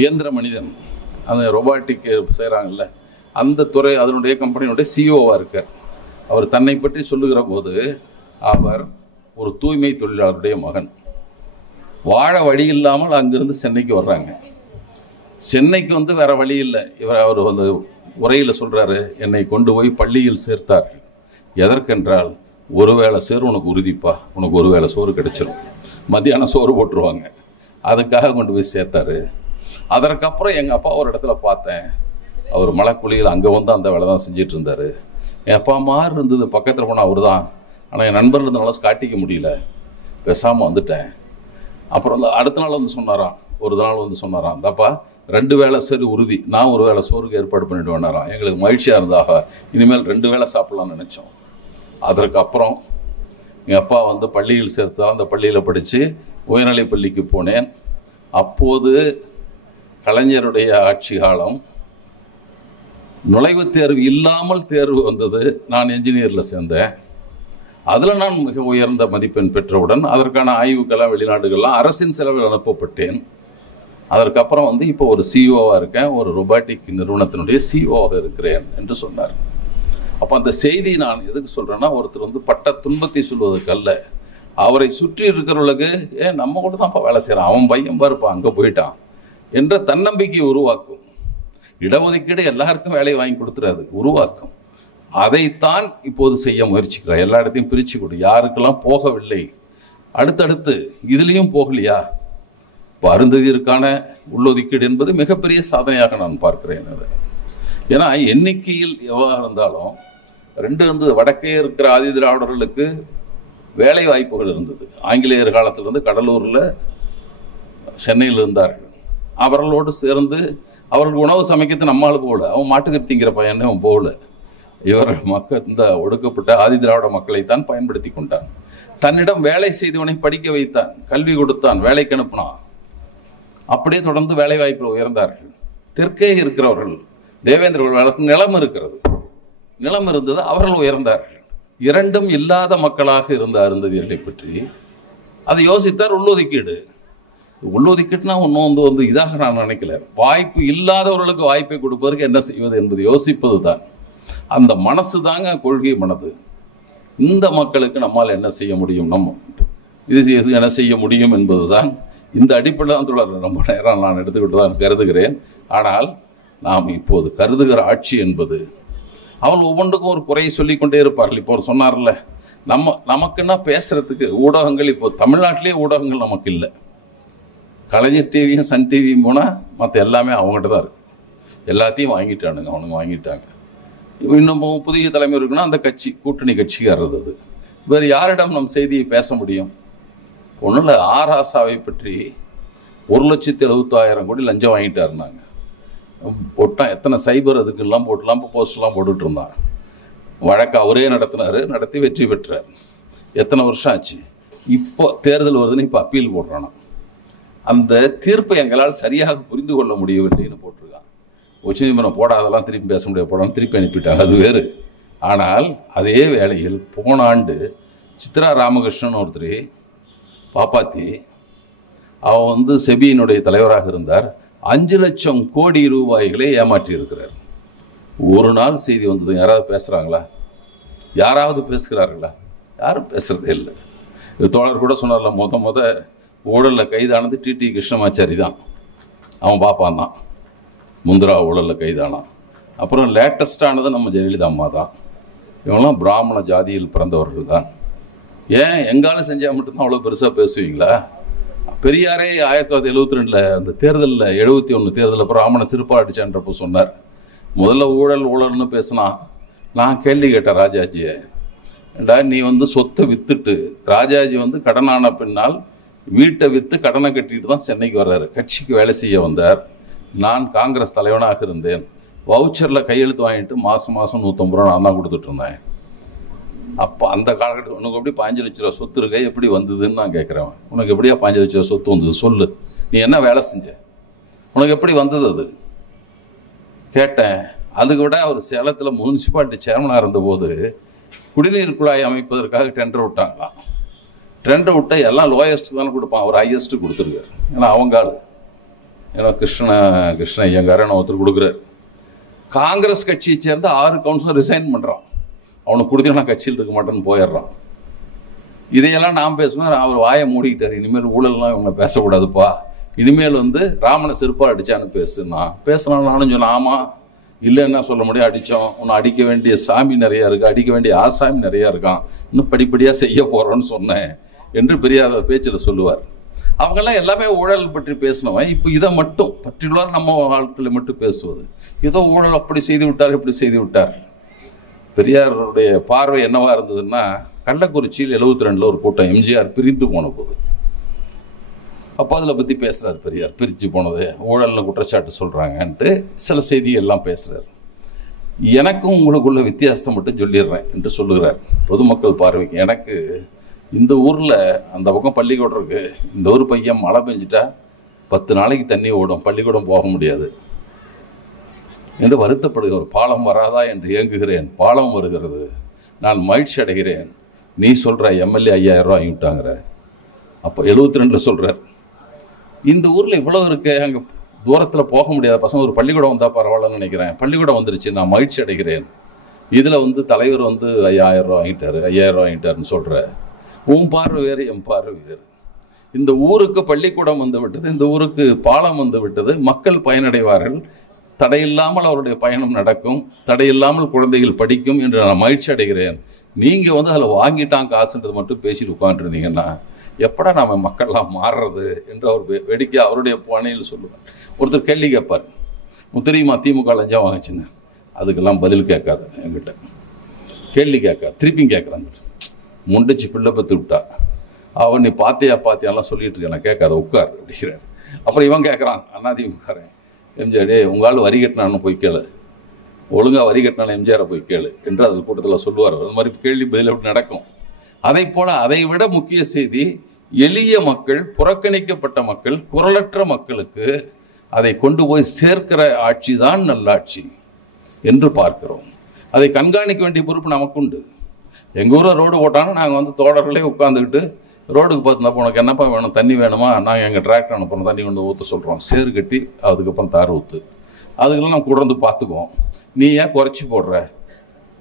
இயந்திர மனிதன், அந்த ரொபாட்டிக் செய்கிறாங்கல்ல, அந்த துறை அதனுடைய கம்பெனியுடைய சிஇஓவாக இருக்கார். அவர் தன்னை பற்றி சொல்லுகிற போது அவர் ஒரு தூய்மை தொழிலாளருடைய மகன். வாழ வழி இல்லாமல் அங்கிருந்து சென்னைக்கு வர்றாங்க. சென்னைக்கு வந்து வேற வழி இல்லை. அவர் வந்து உரையில் சொல்கிறாரு, என்னை கொண்டு போய் பள்ளியில் சேர்த்தார். எதற்கென்றால், ஒருவேளை சேரு உனக்கு உறுதிப்பா, உனக்கு ஒருவேளை சோறு கிடைச்சிடும், மத்தியானம் சோறு போட்டுருவாங்க, அதுக்காக கொண்டு போய் சேர்த்தாரு. அதற்கப்புறம் எங்கள் அப்பா ஒரு இடத்துல பார்த்தேன், அவர் மலைக்குழியில் அங்கே வந்து அந்த வேலை தான் செஞ்சிட்டு இருந்தார். என் அப்பா மாதிரி இருந்தது, பக்கத்தில் போனால் அவர் தான். ஆனால் என் நண்பர்கள் இருந்தனால காட்டிக்க முடியல, பேசாமல் வந்துட்டேன். அப்புறம் வந்து அடுத்த நாள் வந்து சொன்னாராம், ஒரு நாள் வந்து சொன்னாராம், இந்தப்பா 2 வேளை சரி உறுதி, நான் ஒரு வேளை சோறுக்கு ஏற்பாடு பண்ணிட்டு வேணாராம். எங்களுக்கு மகிழ்ச்சியாக இருந்தாக, இனிமேல் 2 வேளை சாப்பிட்லான்னு நினச்சோம். அதற்கப்புறம் எங்கள் அப்பா வந்து பள்ளியில் சேர்த்தா, அந்த பள்ளியில் படித்து உயர்நிலைப் பள்ளிக்கு போனேன். அப்போது கலைஞருடைய ஆட்சி காலம், நுழைவுத் தேர்வு இல்லாமல் தேர்வு வந்தது. நான் என்ஜினியரில் சேர்ந்தேன். அதில் நான் மிக உயர்ந்த மதிப்பெண் பெற்றவுடன் அதற்கான ஆய்வுக்கெல்லாம் வெளிநாடுகள்லாம் அரசின் செலவில் அனுப்பப்பட்டேன். அதற்கப்புறம் வந்து இப்போ ஒரு சிஇஓவாக இருக்கேன், ஒரு ரொபாட்டிக் நிறுவனத்தினுடைய சிஇஓவாக இருக்கிறேன் என்று சொன்னார். அப்போ அந்த செய்தி நான் எதுக்கு சொல்கிறேன்னா, ஒருத்தர் வந்து பட்ட துன்பத்தை சொல்வதற்கு அல்ல, அவரை சுற்றி இருக்கிறவர்களுக்கு நம்ம கூட தான் இப்போ வேலை செய்கிறான், அவன் பையன் பாருப்பா அங்கே போயிட்டான் என்ற தன்னம்பிக்கை உருவாக்கும். இடஒதுக்கீடு எல்லாருக்கும் வேலையை வாங்கி கொடுத்துறாது, உருவாக்கும். அதைத்தான் இப்போது செய்ய முயற்சிக்கிறார். எல்லா இடத்தையும் பிரித்து கொடு, யாருக்கெல்லாம் போகவில்லை, அடுத்தடுத்து இதுலேயும் போகலையா, இப்போ அருந்ததியருக்கான உள்ளொதுக்கீடு என்பது மிகப்பெரிய சாதனையாக நான் பார்க்கிறேன். அது ஏன்னா எண்ணிக்கையில் எவ்வாறு இருந்தாலும் 2 இருந்தது. வடக்கே இருக்கிற ஆதி திராவிடர்களுக்கு வேலை வாய்ப்புகள் இருந்தது. ஆங்கிலேயர் காலத்திலிருந்து கடலூரில், சென்னையில் இருந்தார்கள். அவர்களோடு சேர்ந்து அவர்களுக்கு உணவு சமைக்கிறது நம்மளால் போகல, அவன் மாட்டுக்கறி திங்கிற பையனே அவன் போகல. இவர் மக்கள் இந்த ஒடுக்கப்பட்ட ஆதி திராவிட மக்களைத்தான் பயன்படுத்தி கொண்டான். தன்னிடம் வேலை செய்தவனை படிக்க வைத்தான், கல்வி கொடுத்தான், வேலைக்கு அனுப்பினான். அப்படியே தொடர்ந்து வேலை வாய்ப்பில் உயர்ந்தார்கள். தெற்கே இருக்கிறவர்கள், தேவேந்திரர்களுக்கு நிலம் இருக்கிறது, நிலம் இருந்தது, அவர்கள் உயர்ந்தார்கள். 2ம் இல்லாத மக்களாக இருந்த அருந்ததியர்களை பற்றி அதை யோசித்தார். உள்ளொதுக்கீடுனா ஒன்றும் வந்து இதாக நான் நினைக்கல. வாய்ப்பு இல்லாதவர்களுக்கு வாய்ப்பை கொடுப்பதற்கு என்ன செய்வது என்பது யோசிப்பது தான். அந்த மனசு தாங்க கொள்கை மனது. இந்த மக்களுக்கு நம்மால் என்ன செய்ய முடியும், நம்ம இது என்ன செய்ய முடியும் என்பது தான். இந்த அடிப்படையில் தான் தொடர் ரொம்ப நேரம் நான் எடுத்துக்கிட்டு தான் கருதுகிறேன். ஆனால் நாம் இப்போது கருதுகிற ஆட்சி என்பது, அவள் ஒவ்வொன்றுக்கும் ஒரு குறையை சொல்லிக்கொண்டே இருப்பார்கள். இப்போ சொன்னார்ல, நமக்குன்னா பேசுகிறதுக்கு ஊடகங்கள், இப்போ தமிழ்நாட்டிலே ஊடகங்கள் நமக்கு இல்லை. கலைஞர் டிவியும் சன் டிவியும் போனால் மற்ற எல்லாமே அவங்ககிட்ட தான் இருக்குது. எல்லாத்தையும் வாங்கிட்டானுங்க, அவனுங்க வாங்கிட்டாங்க. இன்னும் புதிய தலைமை இருக்குன்னா அந்த கட்சி, கூட்டணி கட்சிக்காரது. அது வேறு யாரிடம் நம் செய்தியை பேச முடியும்? ஒன்றும் இல்லை, ஆராசாவை பற்றி 1,70,000 கோடி லஞ்சம் வாங்கிட்டாருனாங்க. போட்டான், எத்தனை சைபர் அதுக்கெல்லாம் போட்டுலாம் போஸ்ட்லாம் போட்டுட்டு இருந்தான். வழக்கு அவரே நடத்தினார், நடத்தி வெற்றி பெற்றார். எத்தனை வருஷம் ஆச்சு? இப்போ தேர்தல் வருதுன்னு இப்போ அப்பீல் போடுறானா. அந்த தீர்ப்பை எங்களால் சரியாக புரிந்து கொள்ள முடியவில்லைன்னு போட்டிருக்கான். உச்சநீதிமன்றம் போடாதெல்லாம் திருப்பி பேச முடியாது, போடாமல் திருப்பி அனுப்பிட்டாங்க, அது வேறு. ஆனால் அதே வேளையில் போன ஆண்டு சித்ரா ராமகிருஷ்ணன் ஒருத்தர் பாப்பாத்தி, அவன் வந்து செபியினுடைய தலைவராக இருந்தார். 5 லட்சம் கோடி ரூபாய்களை ஏமாற்றி இருக்கிறார். ஒரு நாள் செய்தி வந்தது, யாராவது பேசுகிறாங்களா? யாராவது பேசுகிறார்களா? யாரும் பேசுகிறதே இல்லை. தோழர் கூட சொன்னார்ல, முத ஊழலில் கைதானது டிடி கிருஷ்ணமாச்சாரி தான், அவன் பாப்பான் தான் முந்திரா ஊழலில் கைதானான். அப்புறம் லேட்டஸ்டானது நம்ம ஜெயலலிதா அம்மா தான். இவங்களாம் பிராமண ஜாதியில் பிறந்தவர்கள் தான். ஏன் எங்காலும் செஞ்சால் மட்டும்தான் அவ்வளோ பெருசாக பேசுவீங்களா? பெரியாரே 1972 அந்த தேர்தலில் 71 தேர்தலில் அப்புறம் ராமனை சிறுபாடு அடிச்சான்றப்போ சொன்னார், முதல்ல ஊழல்னு பேசினா. நான் கேள்வி கேட்டேன் ராஜாஜியை, ஏண்டா நீ வந்து சொத்தை விற்றுட்டு, ராஜாஜி வந்து கடனான பின்னால் வீட்டை விற்று கடனை கட்டிட்டு தான் சென்னைக்கு வர்றாரு, கட்சிக்கு வேலை செய்ய வந்தார். நான் காங்கிரஸ் தலைவனாக இருந்தேன், வவுச்சரில் கையெழுத்து வாங்கிட்டு மாதம் 150 ரூபா நான் தான் கொடுத்துட்டு இருந்தேன். அப்போ அந்த காலகட்டத்தில் உனக்கு எப்படி 5 லட்ச ரூபா சொத்து இருக்க எப்படி வந்ததுன்னு நான் கேட்குறேன். உனக்கு எப்படியா 5 லட்ச ரூபா சொத்து வந்தது சொல்லு. நீ என்ன வேலை செஞ்ச, உனக்கு எப்படி வந்தது அது கேட்டேன். அதுக்கு விட அவர் சேலத்தில் முனிசிபாலிட்டி சேர்மனாக இருந்தபோது குடிநீர் குழாய் அமைப்பதற்காக டெண்டர் விட்டாங்களாம். டெண்டர் விட்ட எல்லாம் லோயஸ்ட்டு தானே கொடுப்பான், அவர் ஹையஸ்ட்டு கொடுத்துருக்காரு. ஏன்னா அவங்க ஆள், ஏன்னா கிருஷ்ண ஐயங்காரன் ஒருத்தர் கொடுக்குறாரு. காங்கிரஸ் கட்சியை சேர்ந்து 6 கவுன்சிலர் ரிசைன் பண்ணுறான். அவனுக்கு கொடுத்தீங்கன்னா கட்சியில் இருக்க மாட்டேன்னு போயிடுறான். இதையெல்லாம் நான் பேசுவேன், அவர் வாயை மூடிக்கிட்டார். இனிமேல் ஊழல்லாம் இவங்க பேசக்கூடாதுப்பா, இனிமேல் ராமனை செருப்பாக அடித்தான்னு பேசுனா பேசலாம். நானும் சொன்னேன், ஆமாம் இல்லை என்ன சொல்ல முடியும், அடித்தோம். உன்னை அடிக்க வேண்டிய சாமி நிறையா இருக்குது, அடிக்க வேண்டிய ஆசாமி நிறையா இருக்கான், இன்னும் படிப்படியாக செய்ய போகிறோன்னு சொன்னேன் என்று பெரியார் பேச்சில் சொல்லுவார். அவங்கெல்லாம் எல்லாமே ஊழல் பற்றி பேசினவன். இப்போ இதை மட்டும் பர்டிகுலர் நம்ம ஆட்களை மட்டும் பேசுவது, ஏதோ ஊழல் அப்படி செய்து விட்டார் இப்படி செய்து விட்டார். பெரியாருடைய பார்வை என்னவா இருந்ததுன்னா, கள்ளக்குறிச்சியில் 72 ஒரு கூட்டம் எம்ஜிஆர் பிரிந்து போன போது அப்போ அதில் பற்றி பேசுகிறார் பெரியார். பிரித்து போனது ஊழல்னு குற்றச்சாட்டு சொல்கிறாங்கன்ட்டு சில செய்தியெல்லாம் பேசுகிறார். எனக்கும் உங்களுக்குள்ள வித்தியாசத்தை மட்டும் சொல்லிடுறேன் என்று சொல்லுகிறார். பொதுமக்கள் பார்வைக்கு எனக்கு இந்த ஊரில் அந்த பக்கம் பள்ளிக்கூடம் இருக்குது, இந்த ஒரு பையன் மழை பெஞ்சிட்டா 10 நாளைக்கு தண்ணி ஓடும், பள்ளிக்கூடம் போக முடியாது என்று வருத்தப்படுகிற, ஒரு பாலம் வராதா என்று ஏங்குகிறேன், பாலம் வருகிறது, நான் மகிழ்ச்சி அடைகிறேன். நீ சொல்கிற எம்எல்ஏ 5000 ரூபா வாங்கிவிட்டாங்கிற. அப்போ 72 சொல்கிறார். இந்த ஊரில் இவ்வளோ இருக்கு, அங்கே தூரத்தில் போக முடியாத பசங்க ஒரு பள்ளிக்கூடம் வந்தால் பரவாயில்லன்னு நினைக்கிறேன், பள்ளிக்கூடம் வந்துருச்சு, நான் மகிழ்ச்சி அடைகிறேன். இதில் தலைவர் 5000 ரூபா வாங்கிட்டார், 5000 ரூபா வாங்கிட்டாருன்னு சொல்கிற. உன் பார்வை வேறு, என் பார்வை வேறு. இந்த ஊருக்கு பள்ளிக்கூடம் வந்து விட்டது, இந்த ஊருக்கு பாலம் வந்து விட்டது, மக்கள் பயனடைவார்கள், தடையில்லாமல் அவருடைய பயணம் நடக்கும், தடையில்லாமல் குழந்தைகள் படிக்கும் என்று நான் மகிழ்ச்சி அடைகிறேன். நீங்கள் அதில் வாங்கிட்டான் காசுன்றது மட்டும் பேசிட்டு உட்காந்துருந்தீங்கன்னா எப்படா நம்ம மக்கள்லாம் மாறுறது என்று அவர் வேடிக்கை அவருடைய பாணியில் சொல்லுவார். ஒருத்தர் கேள்வி கேட்பார், தெரியுமா திமுக லஞ்சம் வாங்கிச்சுங்க, அதுக்கெல்லாம் பதில் கேட்காது, என்கிட்ட கேள்வி கேட்காது, திருப்பியும் கேட்குறாங்க. முண்டிச்சு பிள்ளை பற்றி விட்டா அவன் நீ பாத்தியாலாம் சொல்லிட்டு இருக்கேன், கேட்காத உட்கார் அப்படிங்கிறார். அப்புறம் இவன் கேட்குறான், அதிமுகறேன், எம்ஜிஆர் உங்களால் வரி கட்டினான்னு போய் கேளு, ஒழுங்காக வரி கட்டினாலும் எம்ஜிஆரை போய் கேளு என்று அதில் கூட்டத்தில் சொல்லுவார். அது மாதிரி கேள்வி பதில் அப்படி நடக்கும். அதை போல் அதை விட முக்கிய செய்தி, எளிய மக்கள், புறக்கணிக்கப்பட்ட மக்கள், குரலற்ற மக்களுக்கு அதை கொண்டு போய் சேர்க்கிற ஆட்சி தான் நல்லாட்சி என்று பார்க்கிறோம். அதை கண்காணிக்க வேண்டிய பொறுப்பு நமக்குண்டு. எங்கள் ஊரில் ரோடு போட்டாங்கன்னா நாங்கள் தோழர்களே உட்காந்துக்கிட்டு ரோடுக்கு பார்த்துருந்தப்போ உனக்கு என்னப்பா வேணும், தண்ணி வேணுமா, நாங்கள் எங்கள் டிராக்டர் அனுப்புகிறோம், தண்ணி கொண்டு ஊற்ற சொல்கிறோம், சேறு கட்டி அதுக்கப்புறம் தார் ஊற்று, அதுக்கெல்லாம் நம்ம கூட பார்த்துக்குவோம். நீ ஏன் குறைச்சி போடுற,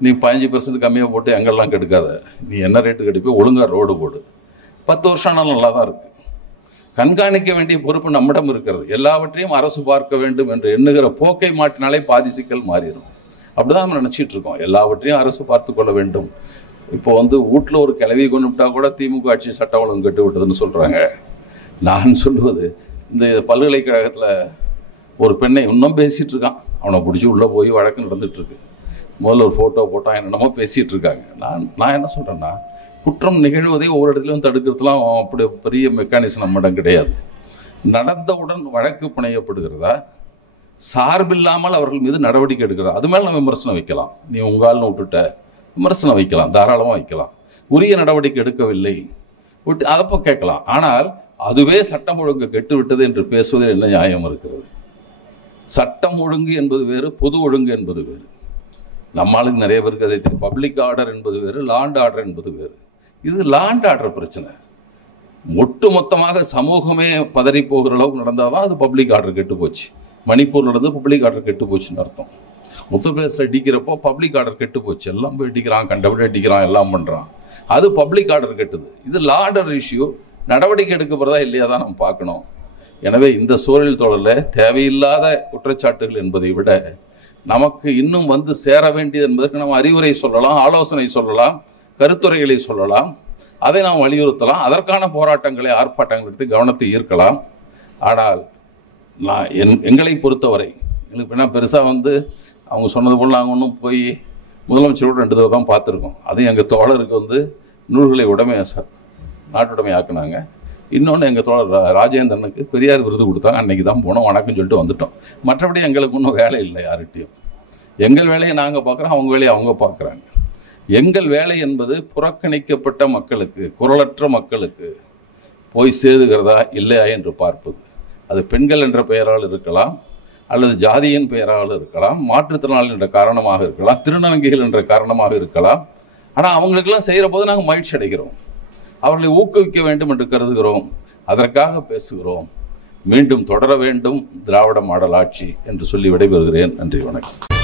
நீ 15% கம்மியாக போட்டு எங்கெல்லாம் கெடுக்காத, நீ என்ன ரேட்டு கெடுப்போ ஒழுங்காக ரோடு போடு. 10 வருஷம் ஆனாலும் நல்லா தான் இருக்குது. கண்காணிக்க வேண்டிய பொறுப்பு நம்மிடம் இருக்கிறது. எல்லாவற்றையும் அரசு பார்க்க வேண்டும் என்று எண்ணுகிற போக்கை மாற்றினாலே பாதி சிக்கல் மாறிடும். அப்படி தான் நம்ம நினச்சிட்டு இருக்கோம், எல்லாவற்றையும் அரசு பார்த்து கொள்ள வேண்டும். இப்போ வீட்டில் ஒரு கிளவி கொண்டு விட்டால் கூட திமுக ஆட்சி சட்டம் ஒழுங்கு கட்டு விட்டதுன்னு சொல்கிறாங்க. நான் சொல்லுவது, இந்த பல்கலைக்கழகத்தில் ஒரு பெண்ணை இன்னும் பேசிகிட்டு இருக்கான், அவனை பிடிச்சி உள்ளே போய் வழக்கு நடந்துகிட்ருக்கு. முதல்ல ஒரு ஃபோட்டோ போட்டால் என்னென்னமோ பேசிகிட்டு இருக்காங்க. நான் என்ன சொல்கிறேன்னா, குற்றம் நிகழ்வதை ஒவ்வொரு இடத்துலையும் தடுக்கிறதுலாம் அப்படி பெரிய மெக்கானிசம் நம்மிடம் கிடையாது. நடந்தவுடன் வழக்கு புனையப்படுகிறதா, சார்பில்லாமல் அவர்கள் மீது நடவடிக்கை எடுக்கிறதா, அது மேலே நம்ம விமர்சனம் வைக்கலாம். நீ உங்கால்னு விட்டுட்ட விமர்சனம் வைக்கலாம், தாராளமாக வைக்கலாம். உரிய நடவடிக்கை எடுக்கவில்லை விட்டு அதப்போ கேட்கலாம். ஆனால் அதுவே சட்டம் ஒழுங்கு கெட்டு விட்டது என்று பேசுவதில் என்ன நியாயம் இருக்கிறது? சட்டம் ஒழுங்கு என்பது வேறு, பொது ஒழுங்கு என்பது வேறு. நம்மளுக்கு நிறைய பேருக்கு அதை தெரியும். பப்ளிக் ஆர்டர் என்பது வேறு, லாண்ட் ஆர்டர் என்பது வேறு. இது லாண்ட் ஆர்டர் பிரச்சனை. ஒட்டு மொத்தமாக சமூகமே பதறி போகிற அளவுக்கு நடந்தால் தான் அது பப்ளிக் ஆர்டர் கெட்டு போச்சு. மணிப்பூர் நடந்து பப்ளிக் ஆர்டர் கெட்டு போச்சுன்னு அர்த்தம். உத்தரப்பிரதேசில் அடிக்கிறப்போ பப்ளிக் ஆர்டர் கெட்டு போச்சு, எல்லாம் போய் அடிக்கிறான், கண்டபடி அடிக்கிறான், எல்லாம் பண்ணுறான், அது பப்ளிக் ஆர்டர் கெட்டுது. இது லா ஆர்டர் இஷ்யூ. நடவடிக்கை எடுக்கப்படுறதா இல்லையா தான் நம்ம பார்க்கணும். எனவே இந்த சூழல் தொடரில் தேவையில்லாத குற்றச்சாட்டுகள் என்பதை விட நமக்கு இன்னும் சேர வேண்டியது என்பதற்கு நம்ம அறிவுரை சொல்லலாம், ஆலோசனை சொல்லலாம், கருத்துரைகளை சொல்லலாம், அதை நாம் வலியுறுத்தலாம். அதற்கான போராட்டங்களை, ஆர்ப்பாட்டங்கள் எடுத்து கவனத்தை ஈர்க்கலாம். ஆனால் எங்களை பொறுத்தவரை எங்களுக்கு என்ன பெருசாக அவங்க சொன்னது போல் நாங்கள் ஒன்றும் போய் முதலமைச்சரோடு 2 தடவை தான் பார்த்துருக்கோம். அதுவும் எங்கள் தோழருக்கு நூல்களை நாட்டுடைமை ஆக்குனாங்க. இன்னொன்று எங்கள் தோழர் ராஜேந்திரனுக்கு பெரியார் விருது கொடுத்தாங்க. அன்றைக்கி தான் போனோம், வணக்கம் சொல்லிட்டு வந்துட்டோம். மற்றபடி எங்களுக்கு ஒன்றும் வேலை இல்லை யார்கிட்டையும். எங்கள் வேலையை நாங்கள் பார்க்குறோம், அவங்க வேலையை அவங்க பார்க்குறாங்க. எங்கள் வேலை என்பது புறக்கணிக்கப்பட்ட மக்களுக்கு, குரலற்ற மக்களுக்கு போய் சேருகிறதா இல்லையா என்று பார்ப்பது. அது பெண்கள் என்ற பெயரால் இருக்கலாம், அல்லது ஜாதியின் பெயரால் இருக்கலாம், மாற்றுத்திறனாளி என்ற காரணமாக இருக்கலாம், திருநங்கைகள் என்ற காரணமாக இருக்கலாம். ஆனால் அவங்களுக்கெல்லாம் செய்கிற போது நாங்கள் மகிழ்ச்சி அடைகிறோம், அவர்களை ஊக்குவிக்க வேண்டும் என்று கருதுகிறோம், அதற்காக பேசுகிறோம். மீண்டும் தொடர வேண்டும் திராவிட மாடல் ஆட்சி என்று சொல்லி விடைபெறுகிறேன். நன்றி, வணக்கம்.